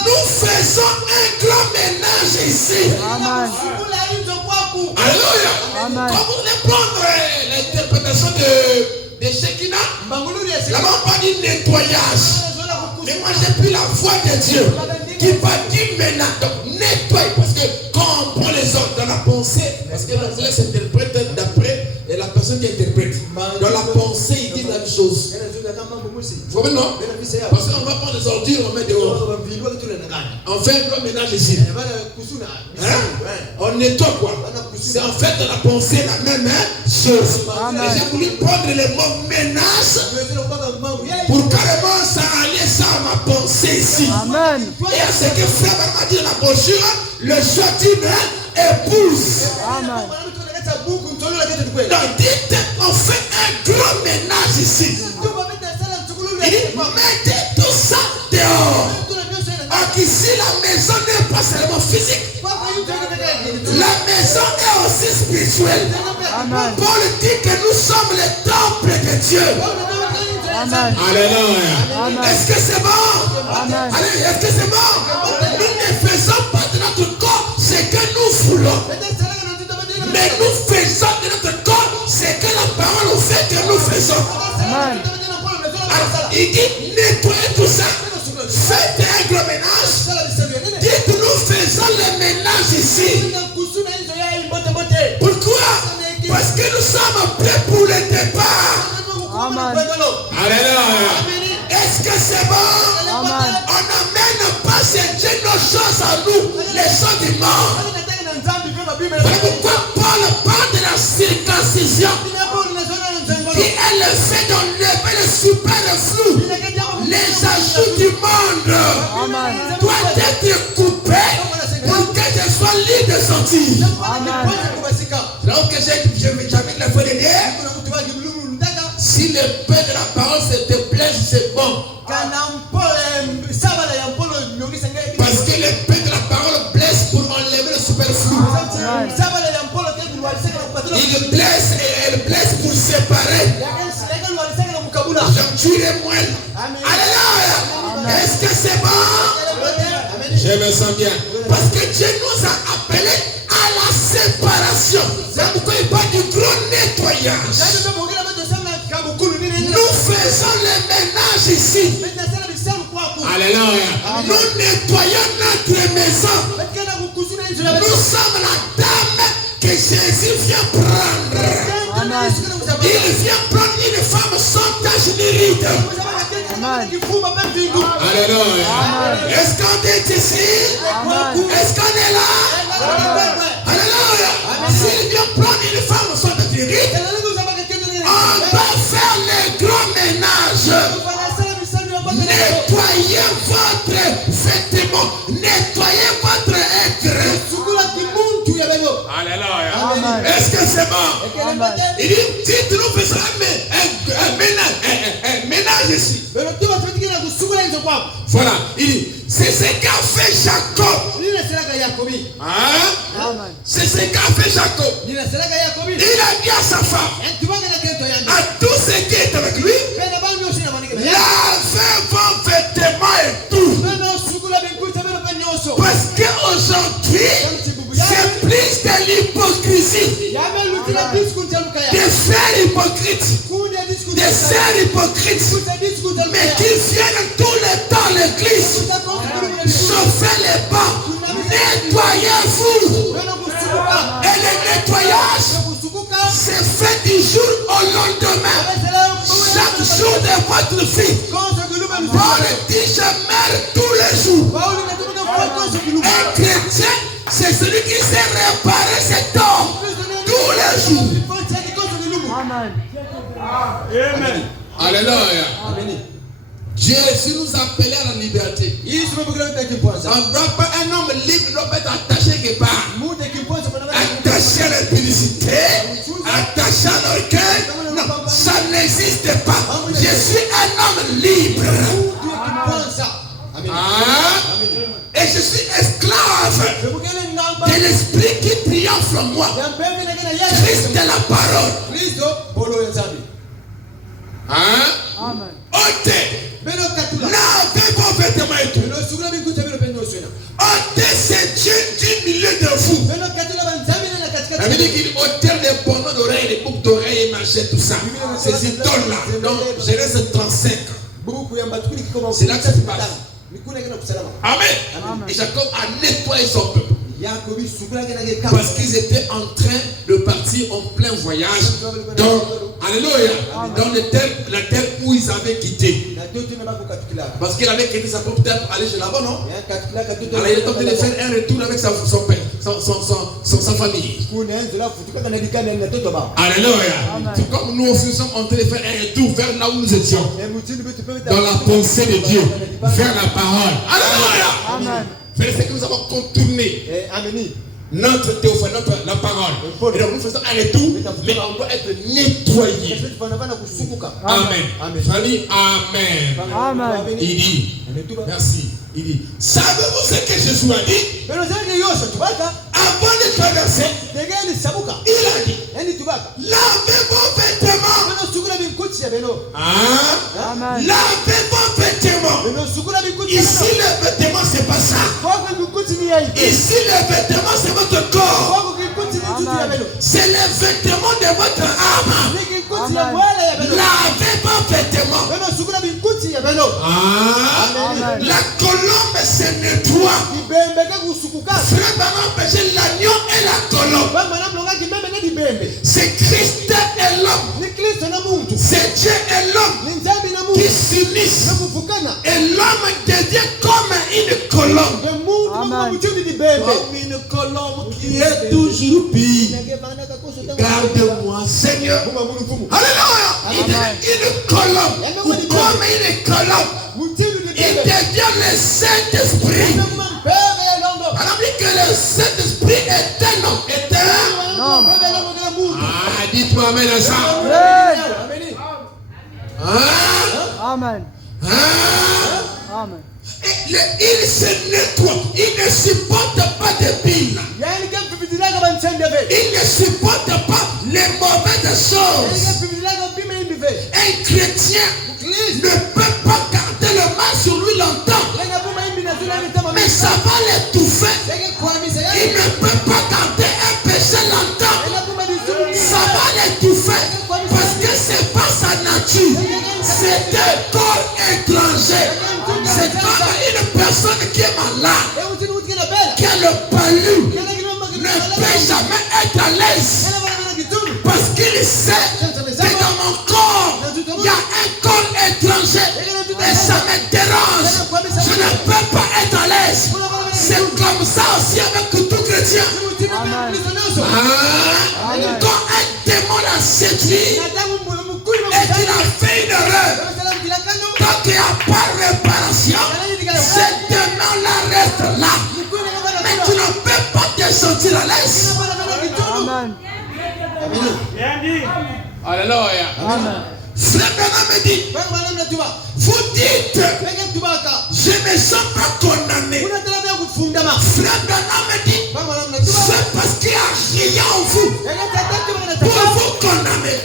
nous faisons un grand ménage ici. Amen. Alléluia. Amen. Quand vous voulez prendre l'interprétation de Shekinah, là-bas on parle du nettoyage. Mais moi j'ai pris la voix de Dieu qui va dire maintenant, donc nettoie. Parce que quand on prend les ordres dans la pensée, parce que l'anglais s'interprète d'après la personne qui interprète. Dans la pensée, il dit la même chose. Vous comprenez, non? Parce qu'on va prendre les ordures, on met dehors. On fait un grand ménage ici. On nettoie quoi? C'est en fait dans la pensée la même chose. Et j'ai voulu prendre le mot ménage pour carrément ça allier ça à ma pensée ici. Amen. Et à ce que frère m'a dit dans la brochure, le choix d'une épouse. Amen. Donc dites, on fait un grand ménage ici. Il dit, mettez tout ça dehors. Donc ici, la maison n'est pas seulement physique. La maison est aussi spirituelle. Amen. Paul dit que nous sommes le temple de Dieu. Amen. Alléluia. Amen. Est-ce que c'est bon? Amen. Allez, est-ce que c'est bon? Nous ne faisons pas de notre corps ce que nous voulons. Mais nous faisons de notre corps ce que la parole nous fait que nous faisons. Amen. Alors, il dit nettoyez tout ça. Faites un gros ménage. Dites nous faisons le ménage ici. Pourquoi? Parce que nous sommes prêts pour le départ. Amen. Alléluia. Est-ce que c'est bon? Amen. On n'amène pas ces nos choses à nous, les choses du monde. Voilà pourquoi Paul parle de la circoncision, qui est le fait d'enlever le superflu, les ajouts du monde. Amen. Doit être coupé pour que je sois libre de sortir. Amen. Donc j'avais la fois dernière, si le pain de la parole se te plaît, c'est bon. Parce que le pain de la parole blesse pour enlever le superflu. Il blesse et elle blesse pour séparer. J'en tuerai moins. Alléluia. Est-ce que c'est bon? Je me sens bien. Parce que Dieu nous a appelés à la séparation. C'est pourquoi il parle du grand nettoyage. Nous faisons le ménage ici. Alléluia. Nous nettoyons notre maison. Nous sommes la dame que Jésus vient prendre. Amen. Il vient prendre une femme sans tache ni ride. Amen. Alléluia. Est-ce qu'on est ici? Amen. Est-ce qu'on est là? Alléluia. S'il vient prendre une femme sans tache ni ride, on va faire le grand ménage. Nettoyez votre vêtement. Nettoyez votre être. Alléluia. Amen. Est-ce que c'est bon? Amen. Il dit, si nous faisons un ménage ici. Voilà. Il dit, c'est ce qu'a fait Jacob. Hein? Amen. C'est ce qu'a fait Jacob. Il a dit à sa femme, à tous ceux qui étaient avec lui, lavez vos vêtements et tout. Parce qu'aujourd'hui, c'est plus de l'hypocrisie. Des frères hypocrites. Des sœurs hypocrites. Mais qui viennent tout le temps à l'église. Chauffez les bancs. Nettoyez-vous. Et le nettoyage, c'est fait du jour au lendemain. Chaque jour de votre vie. Paul dit, je meurs tous les jours. Un chrétien, c'est celui qui sait réparer ses torts tous les jours. Amen. Amen. Alléluia. Jésus nous appelait à la liberté. On ne doit pas, un homme libre ne doit pas être attaché quelque part. Attaché à l'impudicité, attaché à l'orgueil. Non, ça n'existe pas. Je suis un homme libre. Ah. Et je suis esclave de l'esprit qui triomphe en moi. Christ de la parole. Hein? Amen. Ôtez. Lavez vos vêtements et tout. Ôtez ces dieux du milieu de vous. Ça veut dire qu'il ôtait les bonnets d'oreilles, les boucles d'oreilles, et machin, tout ça. Ces idoles-là. Donc, je reste 35 ans. C'est là que ça se passe. Amen. Et Jacob a nettoyé son peuple. Parce qu'ils étaient en train de partir en plein voyage alléluia, dans la terre où ils avaient quitté. Parce qu'il avait quitté sa propre terre pour aller chez là-bas, non? Alors il est en train de faire un retour avec son père, sa famille. Alléluia. C'est comme nous aussi sommes en train de faire un retour vers là où nous étions. Dans la pensée de Dieu, vers la parole. Alléluia. C'est que nous avons contourné notre théophanie, la parole. Et donc nous faisons un retour, mais on doit être nettoyé. Amen. Famille, amen. Il dit, merci. Il dit, savez-vous ce que Jésus a dit? Avant de traverser, il a dit, lavez vos vêtements. Lavez vos vêtements. Ici le vêtement c'est pas ça. Ici le vêtement c'est votre corps. C'est le vêtement de votre âme. Lavez vos vêtements. La colombe se nettoie. Frère Baran, c'est l'agneau et la colombe. C'est Christ et l'homme. C'est Dieu et l'homme qui s'unissent. Et l'homme devient comme une colombe. Comme une colombe qui est toujours pire. Garde-moi, Seigneur. Alléluia. Une colombe. Ou comme une colombe. Il devient le Saint-Esprit. Alors dit que le Saint-Esprit est un homme. Dites-moi amen à ça. Amen. Il se nettoie. Il ne supporte pas de pile. Il ne supporte pas les mauvaises choses. Un chrétien ne peut pas garder le mal sur lui longtemps. Mais ça va l'étouffer. Il ne peut pas garder un péché longtemps. Ça va l'étouffer. Parce que c'est pas sa nature. C'est un corps étranger. C'est comme une personne qui est malade, qui a le palu, ne peut jamais être à l'aise. Parce qu'il sait que dans mon corps, il y a un corps étranger. Et ça me dérange. Je ne peux pas être à l'aise. C'est comme ça aussi avec tout chrétien. Quand un démon a séduit et qu'il a fait une erreur, tant qu'il n'y a pas de réparation, ce démon-là reste là. Mais tu ne peux pas te sentir à l'aise. Alléluia. Frère Branham me dit, vous dites, je ne me sens pas condamné. Frère Branham me dit, c'est parce qu'il n'y a rien en vous pour vous condamner.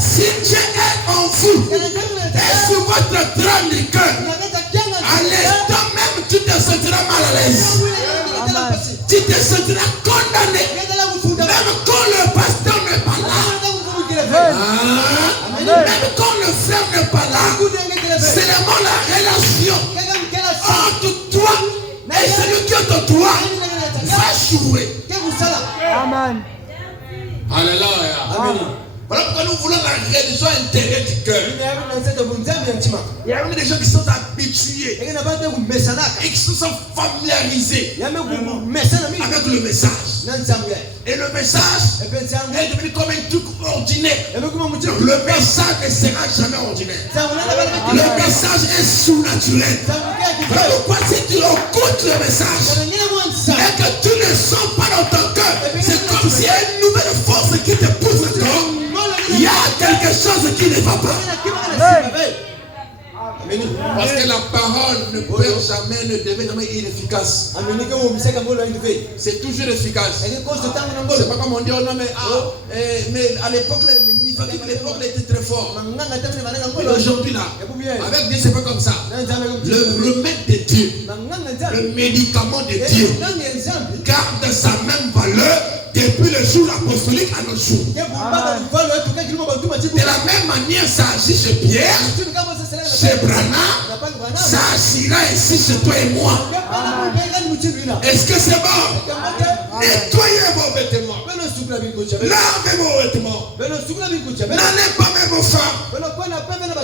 Si Dieu est en vous et sur votre drame du cœur, à l'instant même tu te sentiras mal à l'aise. Tu te sentiras condamné. Même quand le pasteur n'est pas là. Même quand le frère n'est pas là. C'est vraiment la relation entre toi et celui qui est en toi va jouer. Amen. Alléluia. Voilà pourquoi nous voulons la réduction intérieure du cœur. Il y a des gens qui sont habitués et qui sont familiarisés avec le message. Et le message est devenu comme un truc ordinaire. Le message ne sera jamais ordinaire. Le message est sous-naturel. Voilà pourquoi si tu écoutes le message et que tu ne sens pas dans ton cœur, c'est comme s'il y a une nouvelle force qui te pousse dedans. Il y a quelque chose qui ne va pas. Parce que la parole ne peut jamais, ne devient jamais inefficace. C'est toujours efficace. C'est pas comme on dit, oh non, mais à l'époque, l'époque était très fort. Mais aujourd'hui là, avec Dieu, c'est pas comme ça. Le remède de Dieu, le médicament de Dieu, garde sa même valeur depuis le jour apostolique à nos jours. De la même manière, ça agit chez Pierre. chez Branham, ça agira ici chez toi et moi. Est-ce que c'est bon? Nettoyez vos vêtements. Lavez vos vêtements. N'allez pas même vos femmes.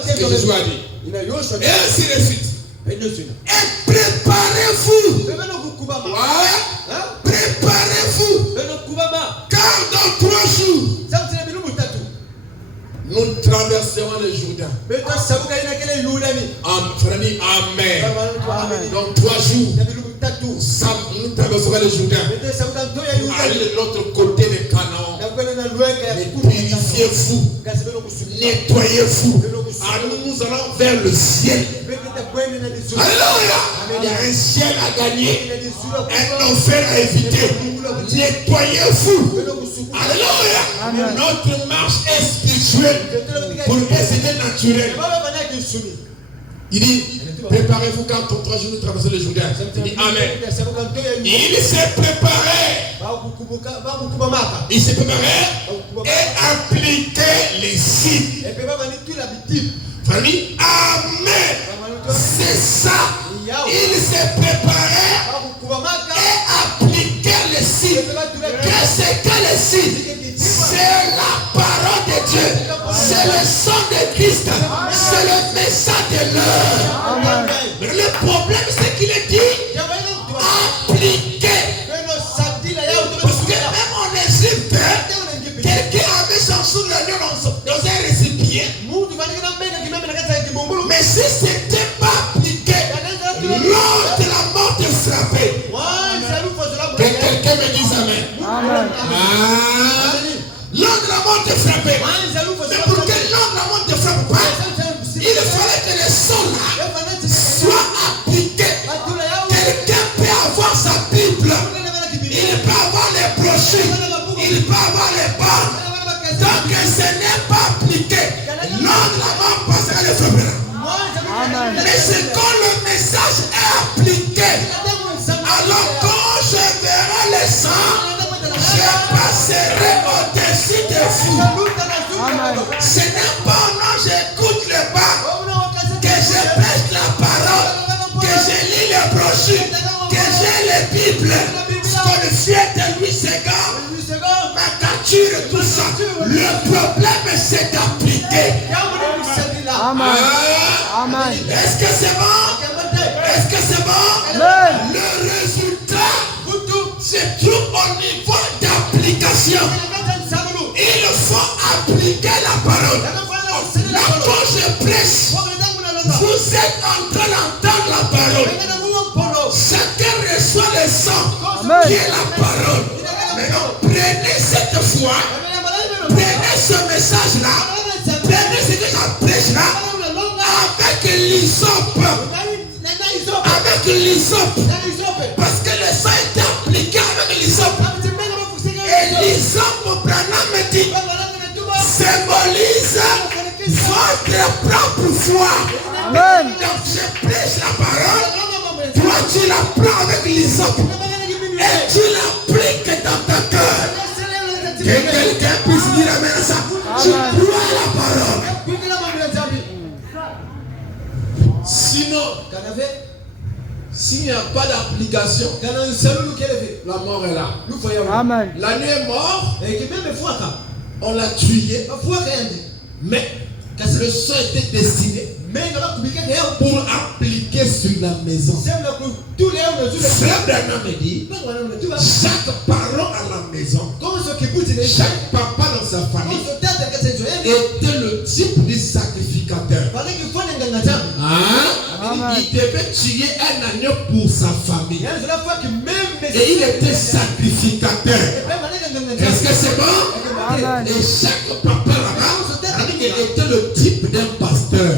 C'est ce que Jésus a dit. Et ainsi de suite. Et préparez-vous. Préparez-vous. Car dans 3 jours, nous traverserons le Jourdain. Amen. Dans 3 jours, nous traverserons le Jourdain. Nous allons de l'autre côté de Canaan. Purifiez-vous. Nettoyez-vous. Alors nous allons vers le ciel. Alléluia. Il y a un ciel à gagner, un enfer à éviter. Nettoyez-vous. Alléluia. Notre marche est spirituelle pour que c'était naturel. Il dit, préparez-vous car dans 3 jours nous traversons le Jourdain. Il dit Amen. Il s'est préparé. Il s'est préparé et appliqué les signes. Famille, Amen. C'est ça. Il s'est préparé et appliqué les signes. Qu'est-ce que les signes? C'est la parole de Dieu. C'est le sang de Christ. C'est le message de l'heure. Mais le problème, c'est qu'il est dit appliquer. Parce que même en Égypte, quelqu'un avait son sou dans un récipient. Mais si ce n'était pas appliqué, lors de la mort te frappait. Que quelqu'un me dise Amen. Lors de la mort te frappait. Mais pour que lors de la mort te frappe pas, il fallait que le sang là soit appliqué. Quelqu'un peut avoir sa Bible. Il peut avoir les brochures. Il peut avoir les bandes. Tant que ce n'est pas appliqué, lors de la mort passera le frappera. Mais c'est quand le message est appliqué. Alors quand je verrai le sang, je passerai au-dessus de vous. Ce n'est pas non, j'écoute le bas, que je prêche la parole, que je lis les brochures, que j'ai les Bibles, ce qu'on fait de Louis II, ma capture, tout ça. Le problème c'est d'appliquer. Amen. Est-ce que c'est bon? Est-ce que c'est bon? Le résultat se trouve au niveau d'application. Il faut appliquer la parole. Là quand je prêche, vous êtes en train d'entendre la parole. Chacun reçoit le sang qui est la parole. Maintenant, prenez cette foi, prenez ce message-là, prenez ce que je prêche là, avec l'hysope. Avec l'hysope. Parce que le sang est appliqué avec l'hysope. Et l'hysope, Branham me dit, symbolise votre propre foi. Amen. Donc je prêche la parole, toi tu la prends avec l'hysope et tu l'appliques dans ta cœur. Que quelqu'un puisse dire amen à ça. Tu crois à la parole. Sinon, s'il n'y a pas d'application, la mort est là. Amen. L'année est mort, on l'a tué, mais le sang était destiné pour appliquer sur la maison. Frère Branham me dit, chaque parent à la maison, chaque papa dans sa famille était le type de sacrificateur. Il devait tuer un agneau pour sa famille. Et il était sacrificateur. Est-ce que c'est bon? Amen. Et chaque papa là-bas, il était le type d'un pasteur.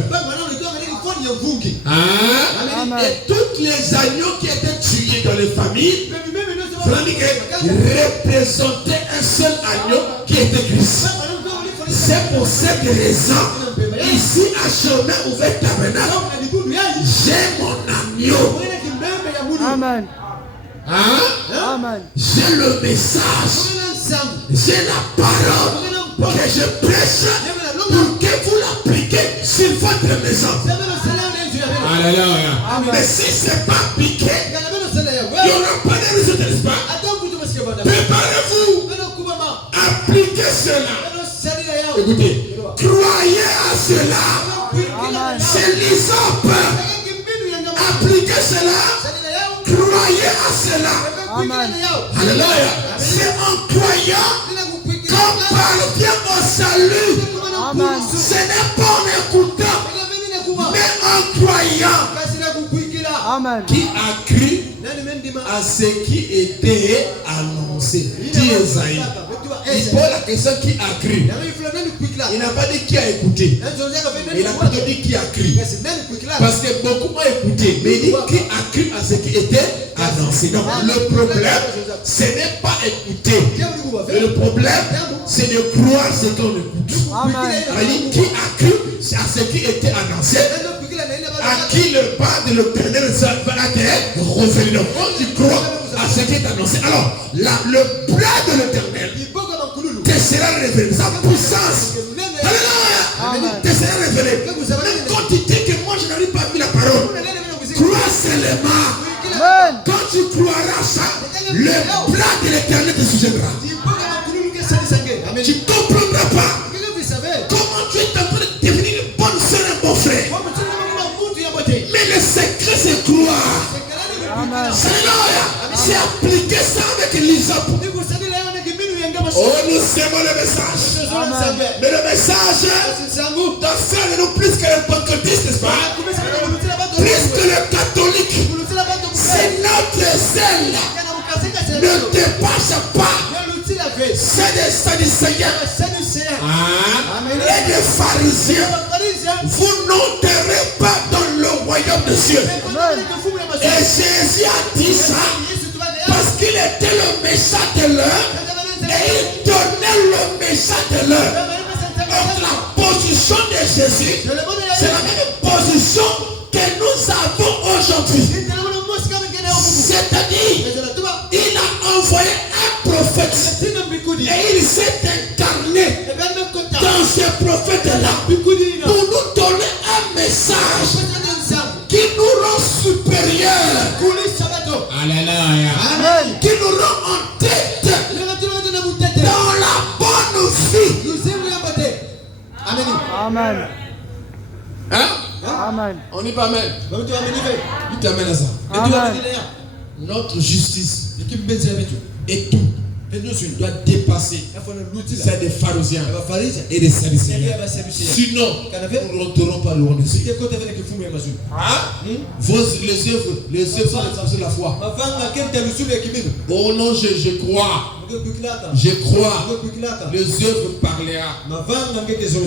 Et tous les agneaux qui étaient tués dans les familles représentaient un seul agneau qui était Christ. C'est pour cette raison, ici à chemin ouvert tabernacle, j'ai mon agneau. Amen. Amen. J'ai le message, j'ai la parole que je prêche pour que vous l'appliquez sur votre maison. Alléluia. Mais si ce n'est pas piqué, il n'y aura pas de résultat, n'est-ce pas? Préparez-vous. Appliquez cela. Écoutez, croyez à cela. C'est l'hysope. Appliquez cela. Croyez à cela. Alléluia. C'est en croyant qu'on parvient au salut. Ce n'est pas en écoutant, mais en croyant. Qui a cru à ce qui était annoncé? Dit Esaïe. Il pose la question qui a cru. Il n'a pas dit qui a écouté. Il n'a pas dit qui a cru. Parce que beaucoup ont écouté. Mais il dit qui a cru à ce qui était annoncé. Donc le problème, ce n'est pas écouter. Le problème, c'est de croire ce qu'on écoute. Il dit qui a cru à ce qui était annoncé. À qui le bas de l'éternel va être revenu. Donc quand tu crois à ce qui est annoncé, alors le plat de l'éternel te sera révélé, sa puissance. Alléluia. Te sera révélé. Même quand tu dis que moi je n'arrive pas à vivre la parole, crois seulement. Quand tu croiras ça, le plat de l'éternel te succédera. Tu ne comprendras pas comment tu es en train de devenir une bonne soeur et un bon frère. Mais le secret c'est croire. C'est appliquer ça avec l'hysope. Oh, nous aimons le message. Mais le message doit faire de nous plus que le pentecôtiste, n'est-ce pas? Plus que le catholique. C'est notre zèle. Ne dépasse pas. C'est des Sadducéens et des pharisiens. Vous n'entrerez pas dans le royaume de Dieu. Et Jésus a dit ça parce qu'il était le Messie de l'heure et il donnait le Messie de l'heure. Donc la position de Jésus, c'est la même position que nous avons aujourd'hui. C'est-à-dire, il a envoyé un prophète et il s'est incarné dans ce prophète-là pour nous donner un message qui nous rend supérieurs. Alléluia. Qui nous rend en tête dans la bonne vie. Amen. Hein? Amen. On y va, amen. Il t'amène à ça. Amen. Notre justice et tout doit dépasser celle des pharisiens et des sadducéens. Sinon, nous ne rentrerons pas loin de Dieu. Les œuvres sont l'expression de la foi. Oh non, je crois. Je crois. Les œuvres parlera.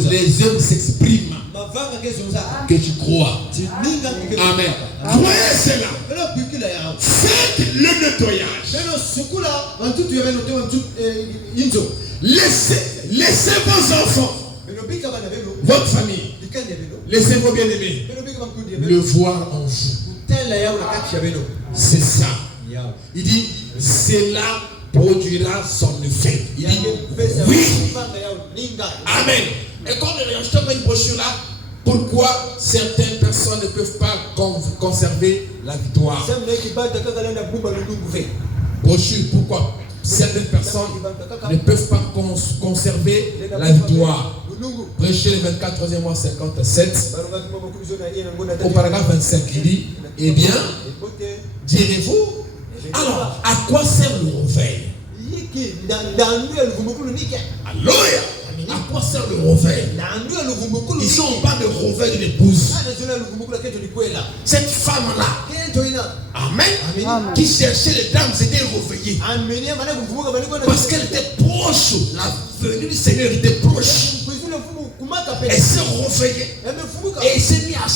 Les œuvres s'expriment. Que tu crois. Amen. Croyez cela. Faites le nettoyage. Laissez vos enfants, votre famille, laissez vos bien-aimés le voir en vous. C'est ça. Il dit, cela produira son effet. Il dit, oui. Amen. Et quand on achète une brochure là, pourquoi certaines personnes ne peuvent pas conserver la victoire? Brochure, pourquoi certaines personnes ne peuvent pas conserver la victoire? Prêchez le 24e mois 57, au paragraphe 25, il dit, eh bien, direz-vous, alors, à quoi sert le réveil? Alléluia. À quoi sert le réveil? Ici on parle de réveil de l'épouse. Cette femme-là, amen, qui cherchait les dames, c'était réveillée. Parce qu'elle était proche. La venue du Seigneur était proche. Elle s'est réveillée. Et elle s'est mise à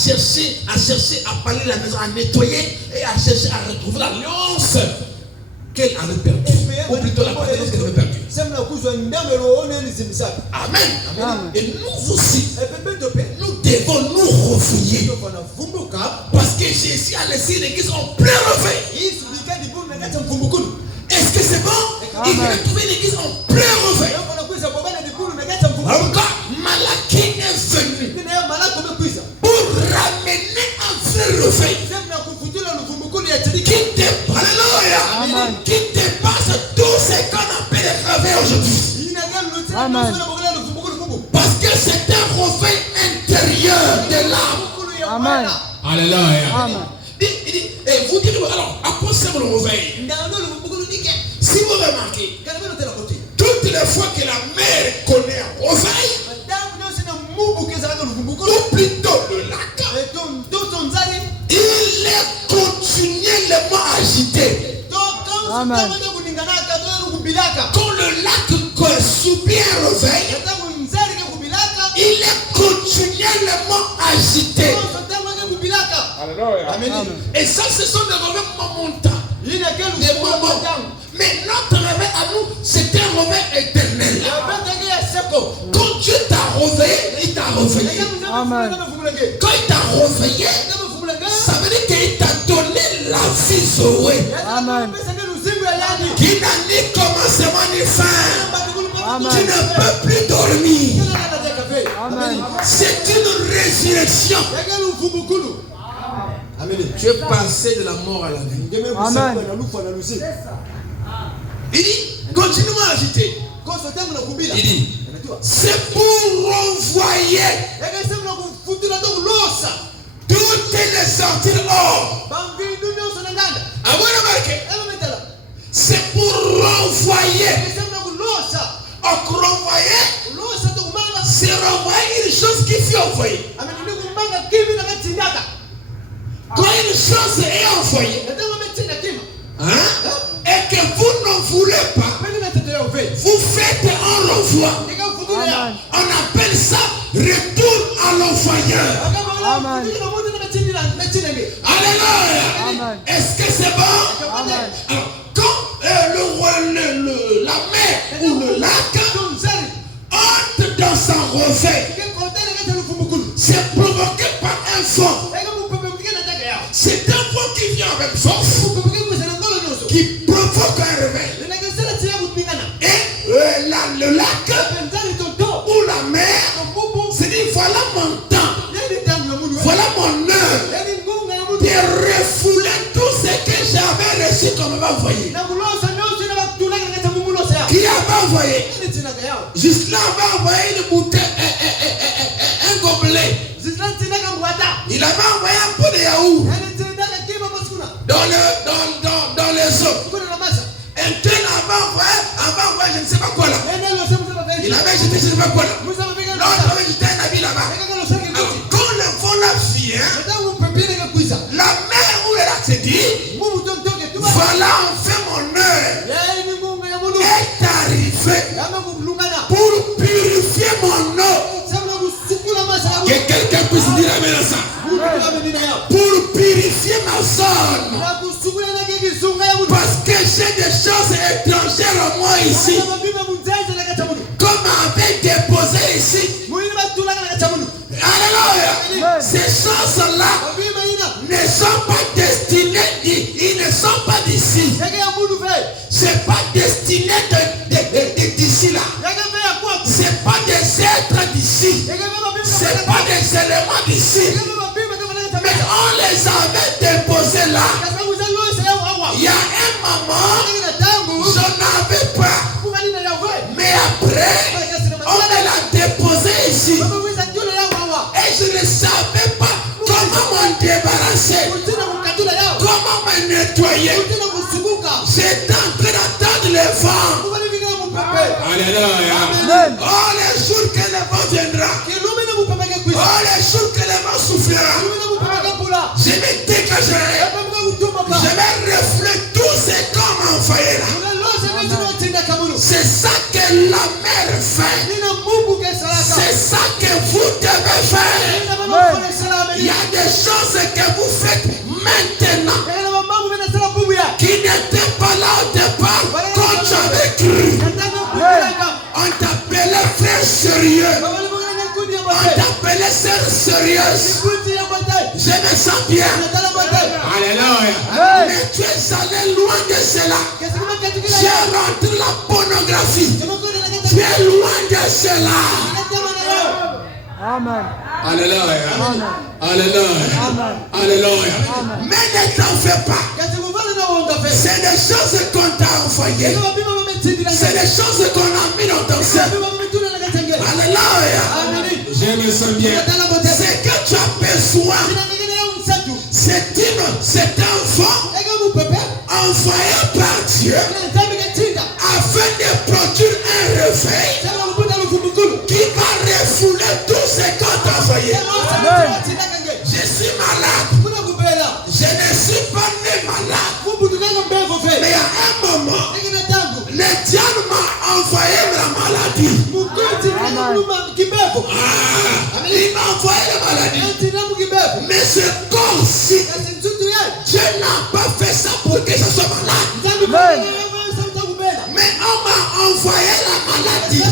chercher, à parler de la maison, à nettoyer et à chercher à retrouver l'alliance qu'elle avait perdue. Ou plutôt la partenance qu'elle avait perdue. Amen. Et nous aussi, nous devons nous réveiller. Parce que Jésus a laissé l'église en plein réveil. Est-ce que c'est bon? Il va trouver l'église en plein réveil. Malaki est venu Amen. qui dépasse tout ce qu'on appelle le réveil aujourd'hui. Amen. Parce que c'est un réveil intérieur de l'âme. Amen. Alléluia. Amen. Il dit, et vous dites, alors, après c'est le réveil. Si vous remarquez, toutes les fois que la mère connaît un réveil, ou plutôt le lac, il est continuellement agité. Amen. Quand le lac subit un réveil, il est continuellement agité. Alléluia. Et ça, ce sont des réveils momentants. Des moments. Mais notre réveil à nous, c'est un réveil éternel. Quand Dieu t'a réveillé, il t'a réveillé. Amen. Quand il t'a réveillé, ça veut dire qu'il t'a donné la vie Zoé. Amen. Qui n'a ni commencement ni fin. Amen. Tu ne peux plus dormir. Amen. C'est une résurrection. Tu es passé de la mort à la vie. Amen. Il dit, continuez à agiter. Il dit, c'est pour renvoyer toutes les sorties hors. À vous remarquer, c'est pour renvoyer. Donc renvoyer, c'est renvoyer une chose qui fut envoyée. Quand une chose est envoyée, hein, et que vous ne voulez pas, vous faites un renvoi. Amen. On appelle ça retour à l'envoyeur. Amen. Alléluia. Amen. Est-ce que c'est bon? Amen. Alors, quand la mer ou le lac entre dans son réveil, c'est provoqué par un vent. C'est un vent qui vient avec force, qui provoque un réveil. Et le lac ou la mer, c'est dit voilà mon temps, voilà mon heure de refouler tout ce que j'avais reçu comme envoyé. Qui avait envoyé? Juste là, on va envoyer une bouteille, un gobelet. Il avait envoyé un peu de yaourt dans les eaux. Un tel avait envoyé je ne sais pas quoi là. Il avait jeté je ne sais pas quoi là. L'autre avait jeté un habit là-bas. Alors, quand le vent là vient, la mer où elle a dit, voilà enfin mon heure est arrivée pour purifier mon eau. Que quelqu'un puisse dire amen à ça. Pour purifier ma zone. Parce que j'ai des choses étrangères à moi ici. Comme avait déposé ici. Alléluia. Ces choses-là ne sont pas destinées, ils ne sont pas d'ici. C'est pas destiné d'ici là. C'est pas des êtres d'ici. C'est pas des éléments d'ici. Mais on les avait déposés là. Il y a un moment, je n'avais pas. Mais après, on me l'a déposé ici. Et je ne savais pas comment m'en débarrasser. Comment me nettoyer. J'étais en train d'attendre le vent. Alléluia. Oh, les jours que le vent viendra. Oh, les jours que le vent soufflera. Je me dégagerai. Je vais refléter tout ce qu'on m'a envoyé là. C'est ça que la mère fait. C'est ça que vous devez faire. Il y a des choses que vous faites maintenant qui n'étaient pas là au départ quand tu avais cru. On t'appelait frère sérieux. On t'appelait sœur sérieuse. Je me sens bien. Alléluia. Mais tu es allé loin de cela. Tu es rentré la pornographie. Tu es loin de cela. Amen. Alléluia. Amen. Alléluia. Amen. Alléluia. Mais ne t'en fais pas. C'est des choses qu'on t'a envoyées. C'est des choses qu'on a mis dans ton sein. Alléluia. Je me sens bien. C'est que tu as besoin. C'est un enfant envoyé par Dieu afin de produire un réveil qui va refouler tout ce qu'on t'a envoyé. Je suis malade. Je ne suis pas né malade. Mais à un moment, le diable m'a envoyé la maladie. Il m'a envoyé la maladie. Mais ce corps-ci, Dieu n'a pas fait ça pour que je sois malade. Mais on m'a envoyé la maladie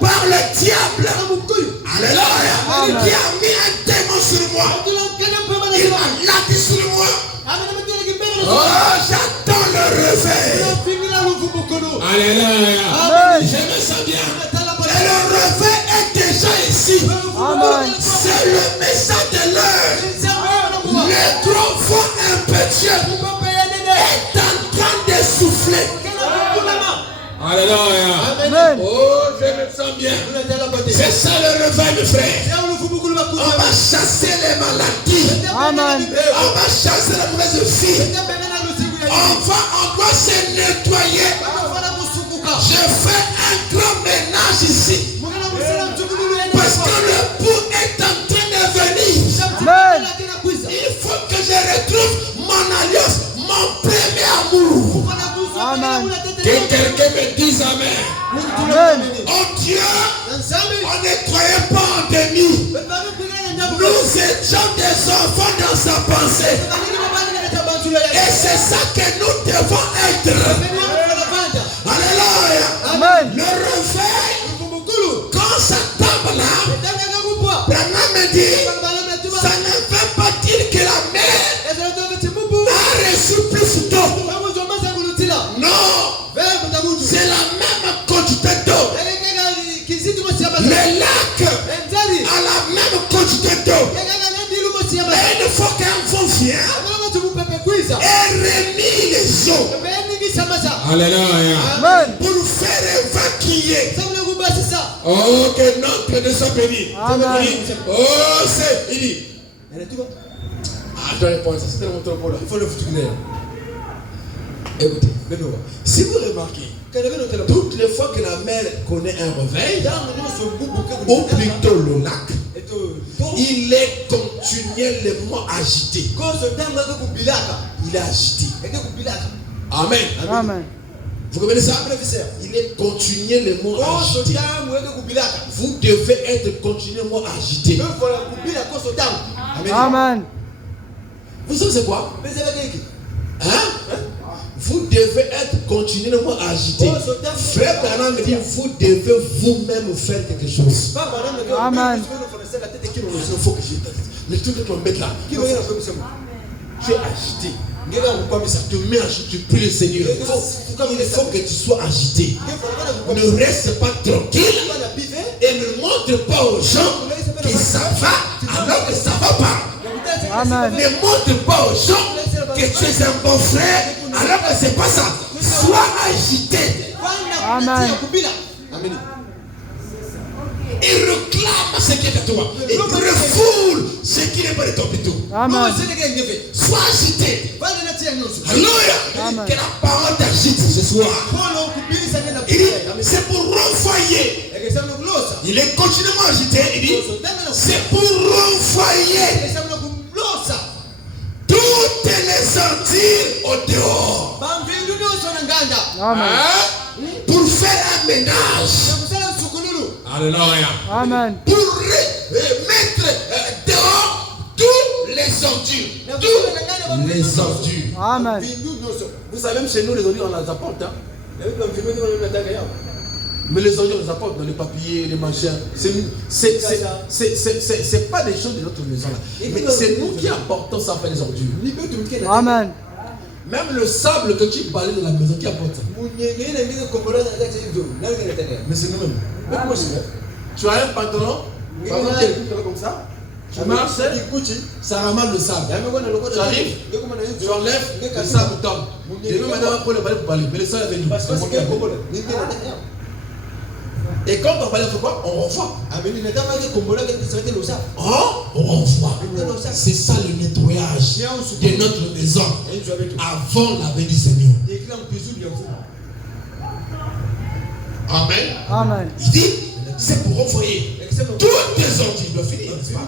par le diable. Alléluia. Qui a mis un démon sur moi. Il m'a laté sur moi. Oh, j'attends le réveil. Alléluia. Je me sens bien. Et le réveil est déjà ici. C'est le message de l'heure. Le grand vent impétueux est en train de souffler. Alléluia. Oh, je me sens bien. C'est ça le réveil, mes frères. On va chasser les maladies. On va chasser la mauvaise vie. On doit se nettoyer. Je fais un grand ménage ici. Parce que le bout est en train de venir. Il faut que je retrouve mon alliance, mon premier amour. Que quelqu'un me dise Amen. Oh Dieu, on ne croyait pas en demi. Nous étions des enfants dans sa pensée. Et c'est ça que nous devons être. Alléluia. Le réveil, quand ça tombe là, Branham me dit, ça ne veut pas dire que la mer a reçu plus d'eau. Non, c'est la même quantité d'eau. Le lac a la même quantité d'eau. Mais une fois qu'un vent vient, elle remet les eaux. Alléluia. Pour faire évacuer. Oh, que notre Dieu soit béni. Oh, c'est. Il dit. Ah, je dois répondre ça. C'est tellement trop pour là. Il faut le foutre clair. Écoutez, si vous remarquez, toutes les fois que la mer connaît un réveil, ou plutôt le lac, il est continuellement agité. Il est agité. Amen. Amen. Vous comprenez ça? Il est continuellement agité. Vous devez être continuellement agité. Amen. Vous savez c'est quoi? Hein? Vous devez être continuellement agité. Frère Branham me dit, vous devez vous-même faire quelque chose. Amen. Il faut que je mais tu veux te mettre là. Tu es agité. Tu mets agité, tu pries le Seigneur. Il faut que tu sois agité. Ne reste pas tranquille et ne montre pas aux gens que ça va alors que ça ne va pas. Amen. Ne montre pas aux gens que tu es un bon frère alors que ce n'est pas ça. Sois agité. Amen. Il réclame ce qui est à toi. Il refoule ce qui n'est pas de ton plutôt. Amen. Sois agité. Alléluia. Que la parole t'agite ce soir. Il dit, c'est pour renvoyer. Il est continuellement agité. Il dit, c'est pour renvoyer toutes les sentir au dehors. Amen. Pour faire un ménage. Alléluia. Amen. Pour mettre dehors tous les ordures. Tous les ordures. Amen. Vous savez, même chez nous, les ordures, on les apporte. Hein? Mais les ordures, on les apporte dans les papiers, les machins. C'est pas des choses de notre maison là. Mais c'est nous qui apportons ça fait les ordures. Amen. Même le sable que tu balais dans la maison, qui apporte ça? Mais c'est nous-mêmes. Mais comment je fais? Tu as un pantalon, par exemple, comme ça. Tu marches, ça ramasse le sable. Tu arrives, tu enlèves, le sable tombe. Et nous maintenant on prend le balai pour balayer. Mais le sable est venu. Et quand on balaye, on fait quoi? On renvoie. On renvoie. C'est ça le nettoyage de notre maison avant la venue du Seigneur. Amen. Amen. Il dit, c'est pour renvoyer. Toutes les ordures, il doit finir, n'est-ce pas?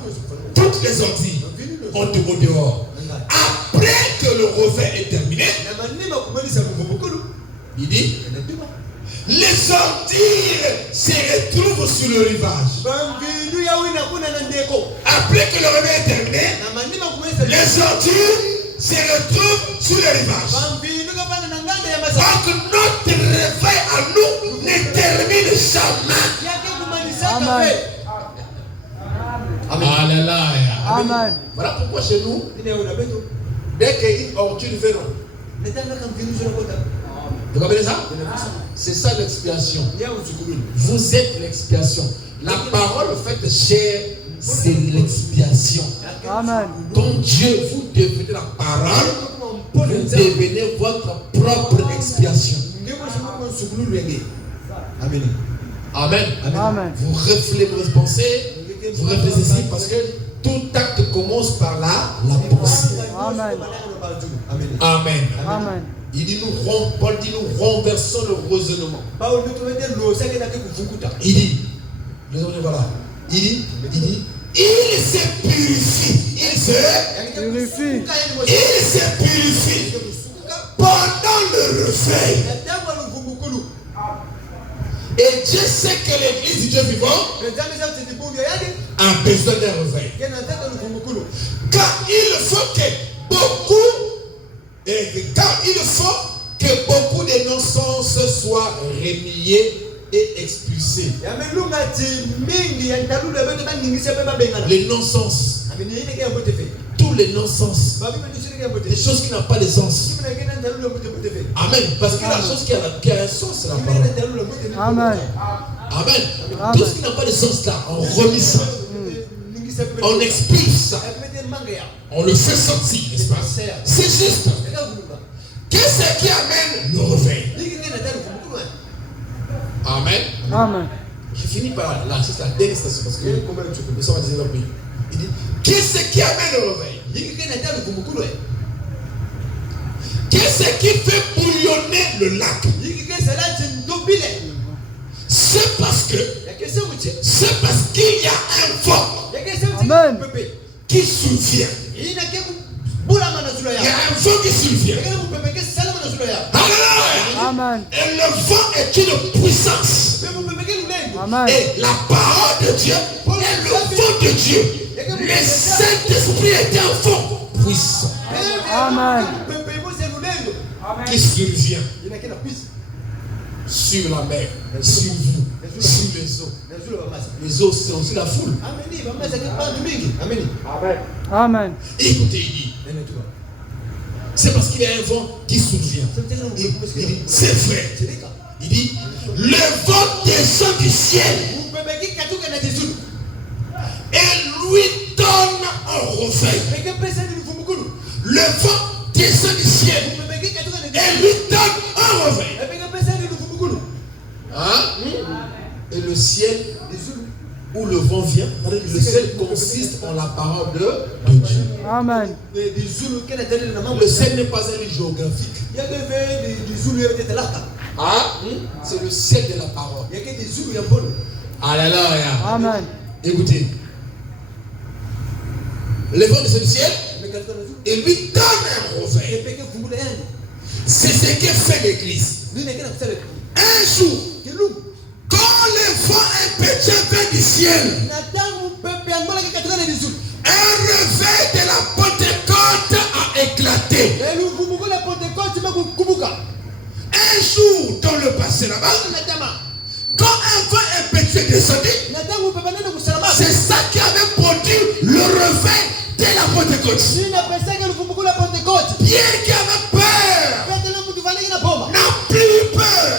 Toutes les ordures, on te met dehors. Après que le revers est terminé, il dit, les ordures se retrouvent sur le rivage. Après que le revers est terminé, les ordures se retrouvent sur le rivage. Donc notre réveil à nous ne termine jamais. Amen. Alléluia. Amen. Voilà pourquoi chez nous, dès qu'une ordure vient, vous comprenez ça? C'est ça l'expiation. Vous êtes l'expiation. La parole faite chair, c'est l'expiation. Amen. Quand Dieu vous devenez la parole, vous devenez votre propre expiation. Amen. Amen. Amen. Vous reflétez vos pensées, vous réfléchissez parce que tout acte commence par la pensée. Amen. Amen. Amen. Il dit Paul dit nous renversons le raisonnement. Il dit, voilà. Il dit, il se purifie. Il se purifie pendant le réveil. Et Dieu sait que l'église du Dieu vivant a besoin d'un réveil. Car il faut que beaucoup de non-sens soient remués et expulsés. Les non-sens. Tous les non-sens. Des choses qui n'ont pas de sens. Amen. Parce que la chose qui a un sens, c'est la parole. Amen. Amen. Tout ce qui n'a pas de sens là, on remet ça. On expulse ça. On le fait sortir, n'est-ce pas? C'est juste. Qu'est-ce qui amène le réveil? Amen. Amen. Je finis par la dernière station parce que nous sommes à 19h. Il dit, qu'est-ce qui amène le réveil? Qu'est-ce qui fait bouillonner le lac? C'est parce qu'il y a un vent Amen. qui souvient. Il y a un vent qui souvient. Alléluia. Amen. Et le vent est une puissance. Amen. Et la parole de Dieu est le vent de Dieu. Le Saint-Esprit est un vent puissant. Amen. Qui survient sur la mer, sur vous, sur les eaux. Les eaux, c'est aussi la foule. Amen. Écoutez, il dit, c'est parce qu'il y a un vent qui survient. Il dit, c'est vrai. Il dit, le vent descend du ciel et lui donne un réveil. Le vent descend du ciel et lui donne un réveil. Hein? Et le ciel, où le vent vient, le ciel consiste en la parole de Dieu. Amen. Le ciel n'est pas un lieu géographique. Hein? C'est le ciel de la parole. Alléluia. Amen. Écoutez. Le vent descend du ciel et lui donne un réveil. C'est ce que fait l'église. Un jour, quand le vent impétueux vient du ciel, un réveil de la Pentecôte a éclaté. Un jour dans le passé là-bas, quand un vent impétueux descendait, c'est ça qui avait produit le réveil de la Pentecôte. Pierre qui avait peur n'a plus peur.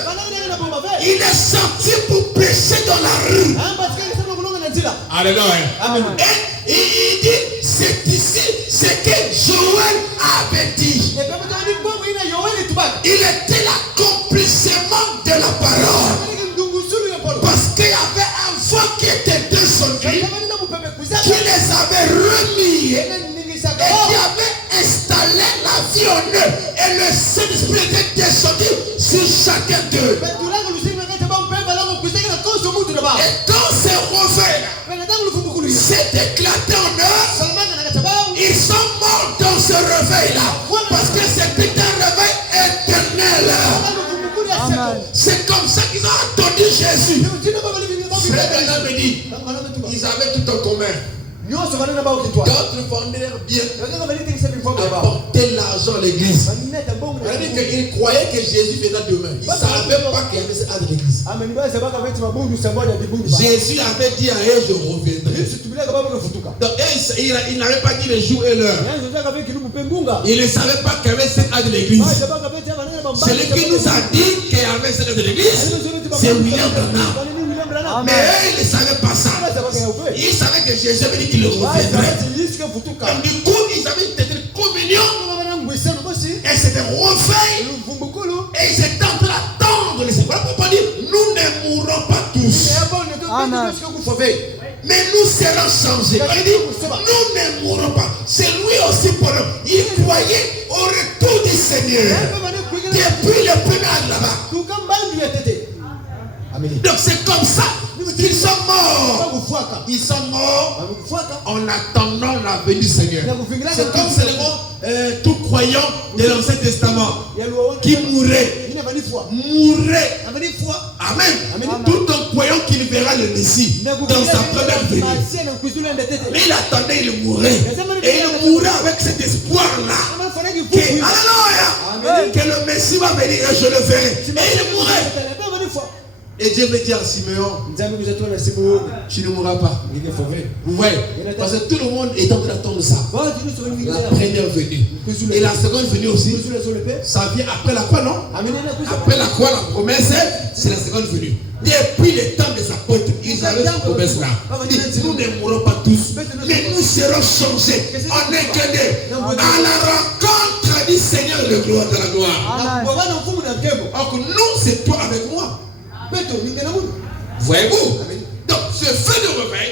Il est sorti pour prêcher dans la rue. Alléluia. Et il que Joël avait dit. Il était l'accomplissement de la parole. Parce qu'il y avait un vent qui était descendu, qui les avait remis et qui avait installé la vie en eux. Et le Saint-Esprit était descendu sur chacun d'eux. Et quand ce réveil s'est éclaté en eux, ils sont morts dans ce réveil-là. Parce que c'était un réveil éternel. C'est comme ça qu'ils ont entendu Jésus. Frère Branham me dit, ils avaient tout en commun. D'autres vendèrent bien, apportaient l'argent à l'église. Ils croyaient que Jésus viendra demain. Ils ne savaient pas qu'il y avait cette âge de l'église. Jésus avait dit à eux, je reviendrai. Donc, il n'avait pas dit le jour et l'heure. Il ne savait pas qu'il y avait cette âge de l'église. Celui qui nous a dit qu'il y avait cette âge de l'église, c'est William Branham. Mais eux, ils ne savaient pas ça. Ils savaient que Jésus avait dit qu'il reviendrait. Donc, du coup, ils avaient une communion. Et c'était refait. Et ils étaient en train d'attendre. Voilà pourquoi dire, nous ne mourrons pas tous. Mais nous serons changés. Il dit, nous ne mourrons pas. C'est lui aussi pour nous. Il croyait au retour du Seigneur. Depuis le premier âge là-bas. Donc c'est comme ça qu'ils sont morts. Ils sont morts en attendant la venue du Seigneur. C'est comme seulement tout croyant de l'Ancien Testament qui mourrait. Amen. Tout en croyant qu'il verra le Messie dans sa première venue. Mais il attendait, il mourrait. Et il mourrait avec cet espoir-là. Que le Messie va venir et je le verrai. Et il mourrait. Et Dieu veut dire à Simeon, tu ne mourras pas. Vous voyez? Parce que tout le monde est en train d'attendre ça. La première venue. Et la seconde venue aussi. Ça vient après la croix, non? Après la croix, la promesse, c'est la seconde venue. Depuis le temps des apôtres, ils avaient cette promesse-là. Nous ne mourrons pas tous, mais nous serons changés en un clin d'œil à la rencontre du Seigneur de gloire de la gloire. Donc nous, c'est toi avec moi. Voyez-vous? Donc ce feu de réveil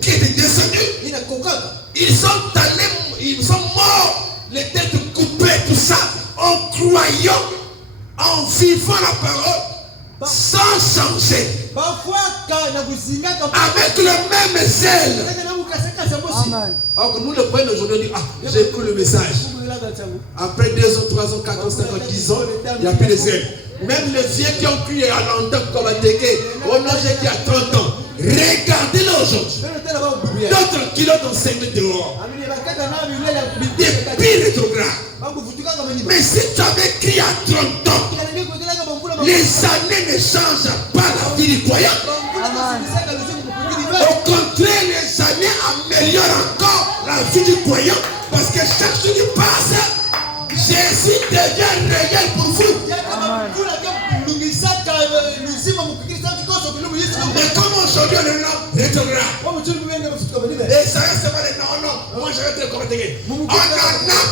qui était descendu, ils sont morts, les têtes coupées, tout ça, en croyant, en vivant la parole, sans changer, avec le même zèle. Alors que nous le prenons aujourd'hui, on dit, j'ai pris le message. Après 2 ans, 3 ans, 4 ans, 5 ans, 10 ans, il n'y a plus de zèle. Même les vieux qui ont crié à longtemps comme un déquet, on a qui a 30 ans. Regardez-le aujourd'hui. D'autres qui l'ont enseigné dehors. Des pires rétrogrades. Mais si tu avais crié à 30 ans, les années ne changent pas la vie du croyant. Au contraire, les années améliorent encore la vie du croyant. Parce que chaque jour qui passe, Jésus devient réel pour vous. Mais comme aujourd'hui on est là, rétrograde. Et ça reste pas les non, moi je vais te commenter. On n'en a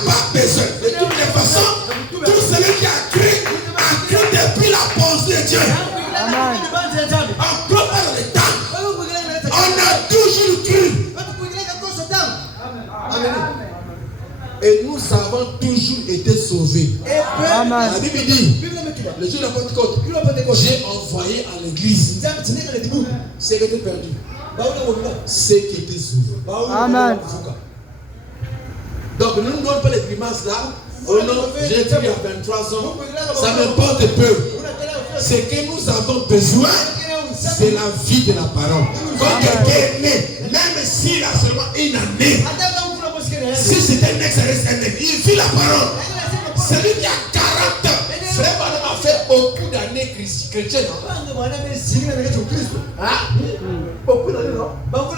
pas besoin. De toutes les façons, tout celui qui a cru depuis la pensée de Dieu. En propre le temps, on a toujours cru. Et nous avons toujours été sauvés. Amen. La Bible dit, le jour de la Pentecôte, j'ai envoyé à l'église ceux qui étaient perdus, ceux qui étaient sauvés. Amen. Donc nous ne donnons pas les grimaces là. Oh non, j'ai été à 23 ans. Ça m'importe peu. Ce que nous avons besoin, c'est la vie de la parole. Quand quelqu'un est né, même s'il a seulement une année, si c'est un ex, ça reste un ex. Il vit la parole. Celui qui a 40 ans, Frère Branham a fait beaucoup d'années chrétiennes. Beaucoup d'années, non?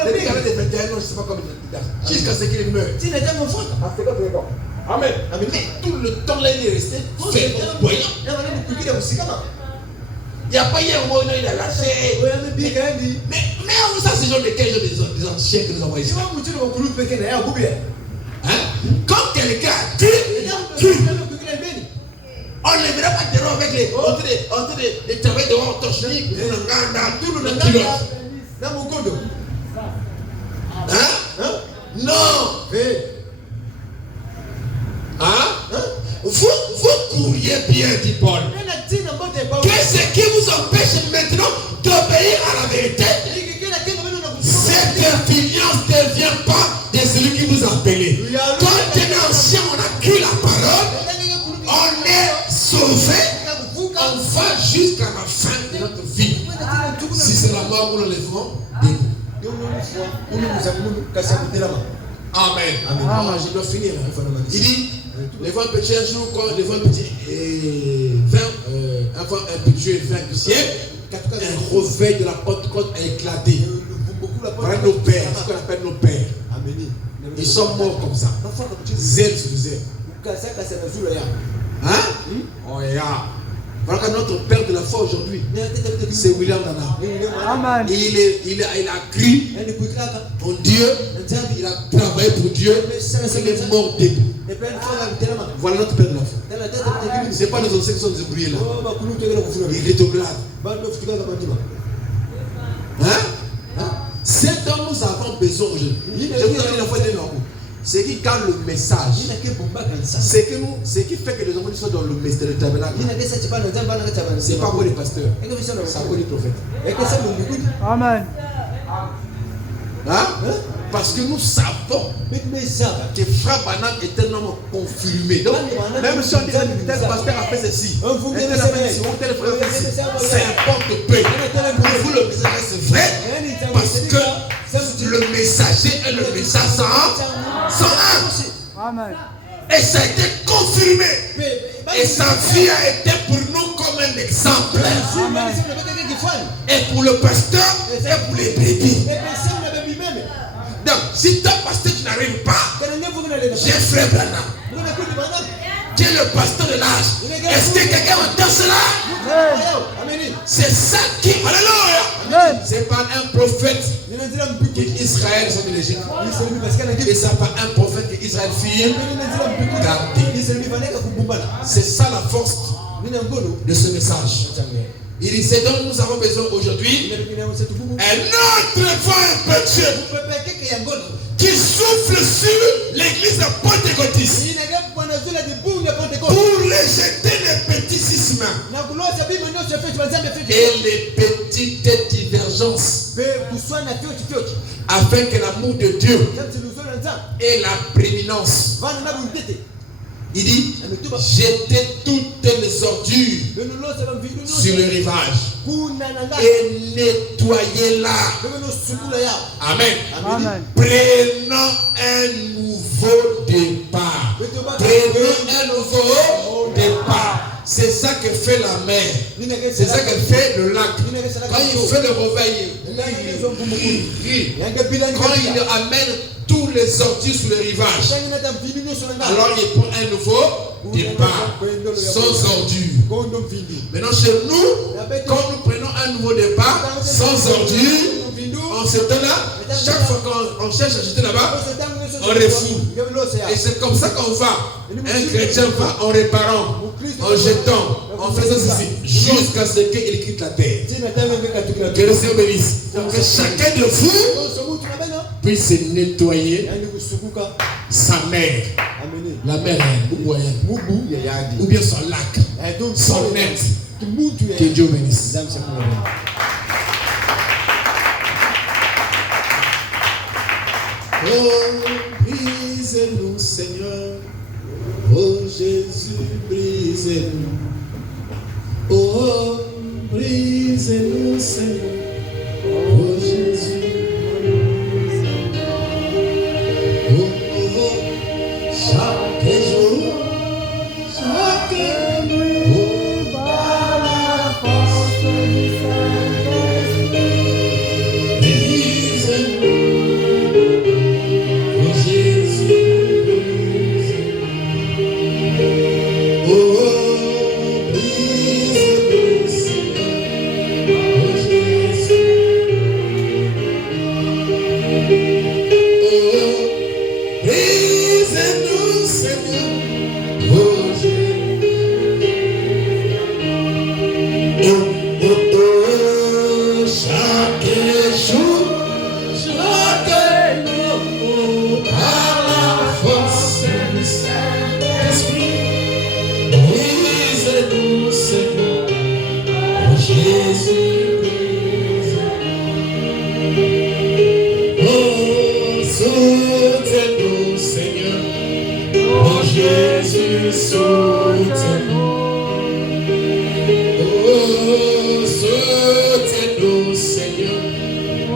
Les gars de 21 ans, je ne sais pas comment il est. Jusqu'à ce qu'il meure. Amen. Mais tout le temps là, il est resté fait voyant. Il n'y a pas eu un moment où il a lâché. Mais où ça, ces gens de quel genre des anciens que nous avons ici? Hein? Quand quelqu'un a dit, on ne verra pas dehors avec les travailleurs dehors, torchniques, tout le monde. Hein? Non. Hein? Vous courriez bien, dit Paul. Qu'est-ce qui vous empêche maintenant d'obéir à la vérité? Cette influence ne vient pas de celui qui vous a appelé. Quand on est ancien, on a cru la parole, on est sauvé, on va jusqu'à la fin de notre vie. Si c'est la mort ou l'enlèvement, Amen. Amen. Je dois finir. Il dit, les vents péchés un jour, quand les vents péchés un impétueux vin du ciel, un réveil de la Pentecôte a éclaté. Voilà nos pères, ce qu'on appelle nos pères. Ils sont morts comme ça. Zèle sur zèle. Hein? Oh, yeah. Voilà que notre père de la foi aujourd'hui, c'est William Nana. Amen. Il a cru en Dieu, il a travaillé pour Dieu, il est mort debout. Voilà notre père de la foi. Ce n'est pas nos anciens qui sont débrouillés là. Il rétrograde. Hein? C'est dont nous avons besoin aujourd'hui. Je vous donne la foi de nous. C'est qui garde le message. C'est qui fait que les enfants soient dans le mystère du tabernacle. C'est pas pour les pasteurs. C'est pour les prophètes. Amen. Hein? Parce que nous savons que Frère Branham est un homme confirmé. Donc, même si on dit que tel pasteur a fait ceci, tel a fait ceci, tel frère a fait ceci, c'est importe peu. Pour vous, le message c'est vrai. Parce que le messager est le message sans Amen. Et ça a été confirmé. Et sa vie a été pour nous comme un exemple. Amen. Et pour le pasteur, et pour les bébés. Donc, si ton pasteur tu n'arrives pas, j'ai frère Branham, tu es le pasteur de l'âge. Est-ce que quelqu'un entend cela? C'est ça qui. Alléluia! C'est pas un prophète qu'Israël sont de l'Égypte. Et c'est pas un prophète qu'Israël fit garder. C'est ça la force de ce message. Il dit, c'est donc nous avons besoin aujourd'hui un autre vent impétueux qui souffle sur l'église pentecôtiste pour rejeter les petits sismes et les petites divergences afin que l'amour de Dieu ait la prééminence. Il dit, jetez toutes les ordures sur le rivage et nettoyez-la. Amen. Amen. Prenons un nouveau départ. Prenons un nouveau départ. C'est ça que fait la mer. C'est ça que fait le lac. Quand il fait le réveil, quand il amène tous les ordures sur le rivage, alors il prend un nouveau départ sans ordures. Maintenant chez nous, quand nous prenons un nouveau départ sans ordures, en ce temps-là, chaque fois qu'on cherche à jeter là-bas, on refoule. Et c'est comme ça qu'on va. Un chrétien va en réparant, en jetant, en faisant ceci, jusqu'à ce qu'il quitte la terre. Que le Seigneur bénisse. Que chacun de vous puisse nettoyer sa mère. La mère ou bien son lac, son net. Que Dieu bénisse. Oh, brise-nous, Seigneur. Oh, Jésus, brise-nous. Oh, brise-nous, Seigneur. Oh, Jésus. Oh, chaque jour, chaque nuit, par la force du Saint-Esprit, brise-nous. Oh, Oh, soutenez-nous, Seigneur. Oh, Jésus, soutenez-nous. Oh, soutenez-nous, Seigneur.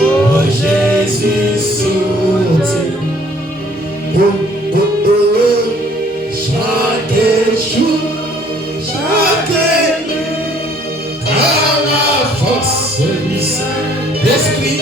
Oh, Jésus, soutenez-nous. Oh, oh, oh, chaque jour, chaque nuit, à la force du Saint-Esprit,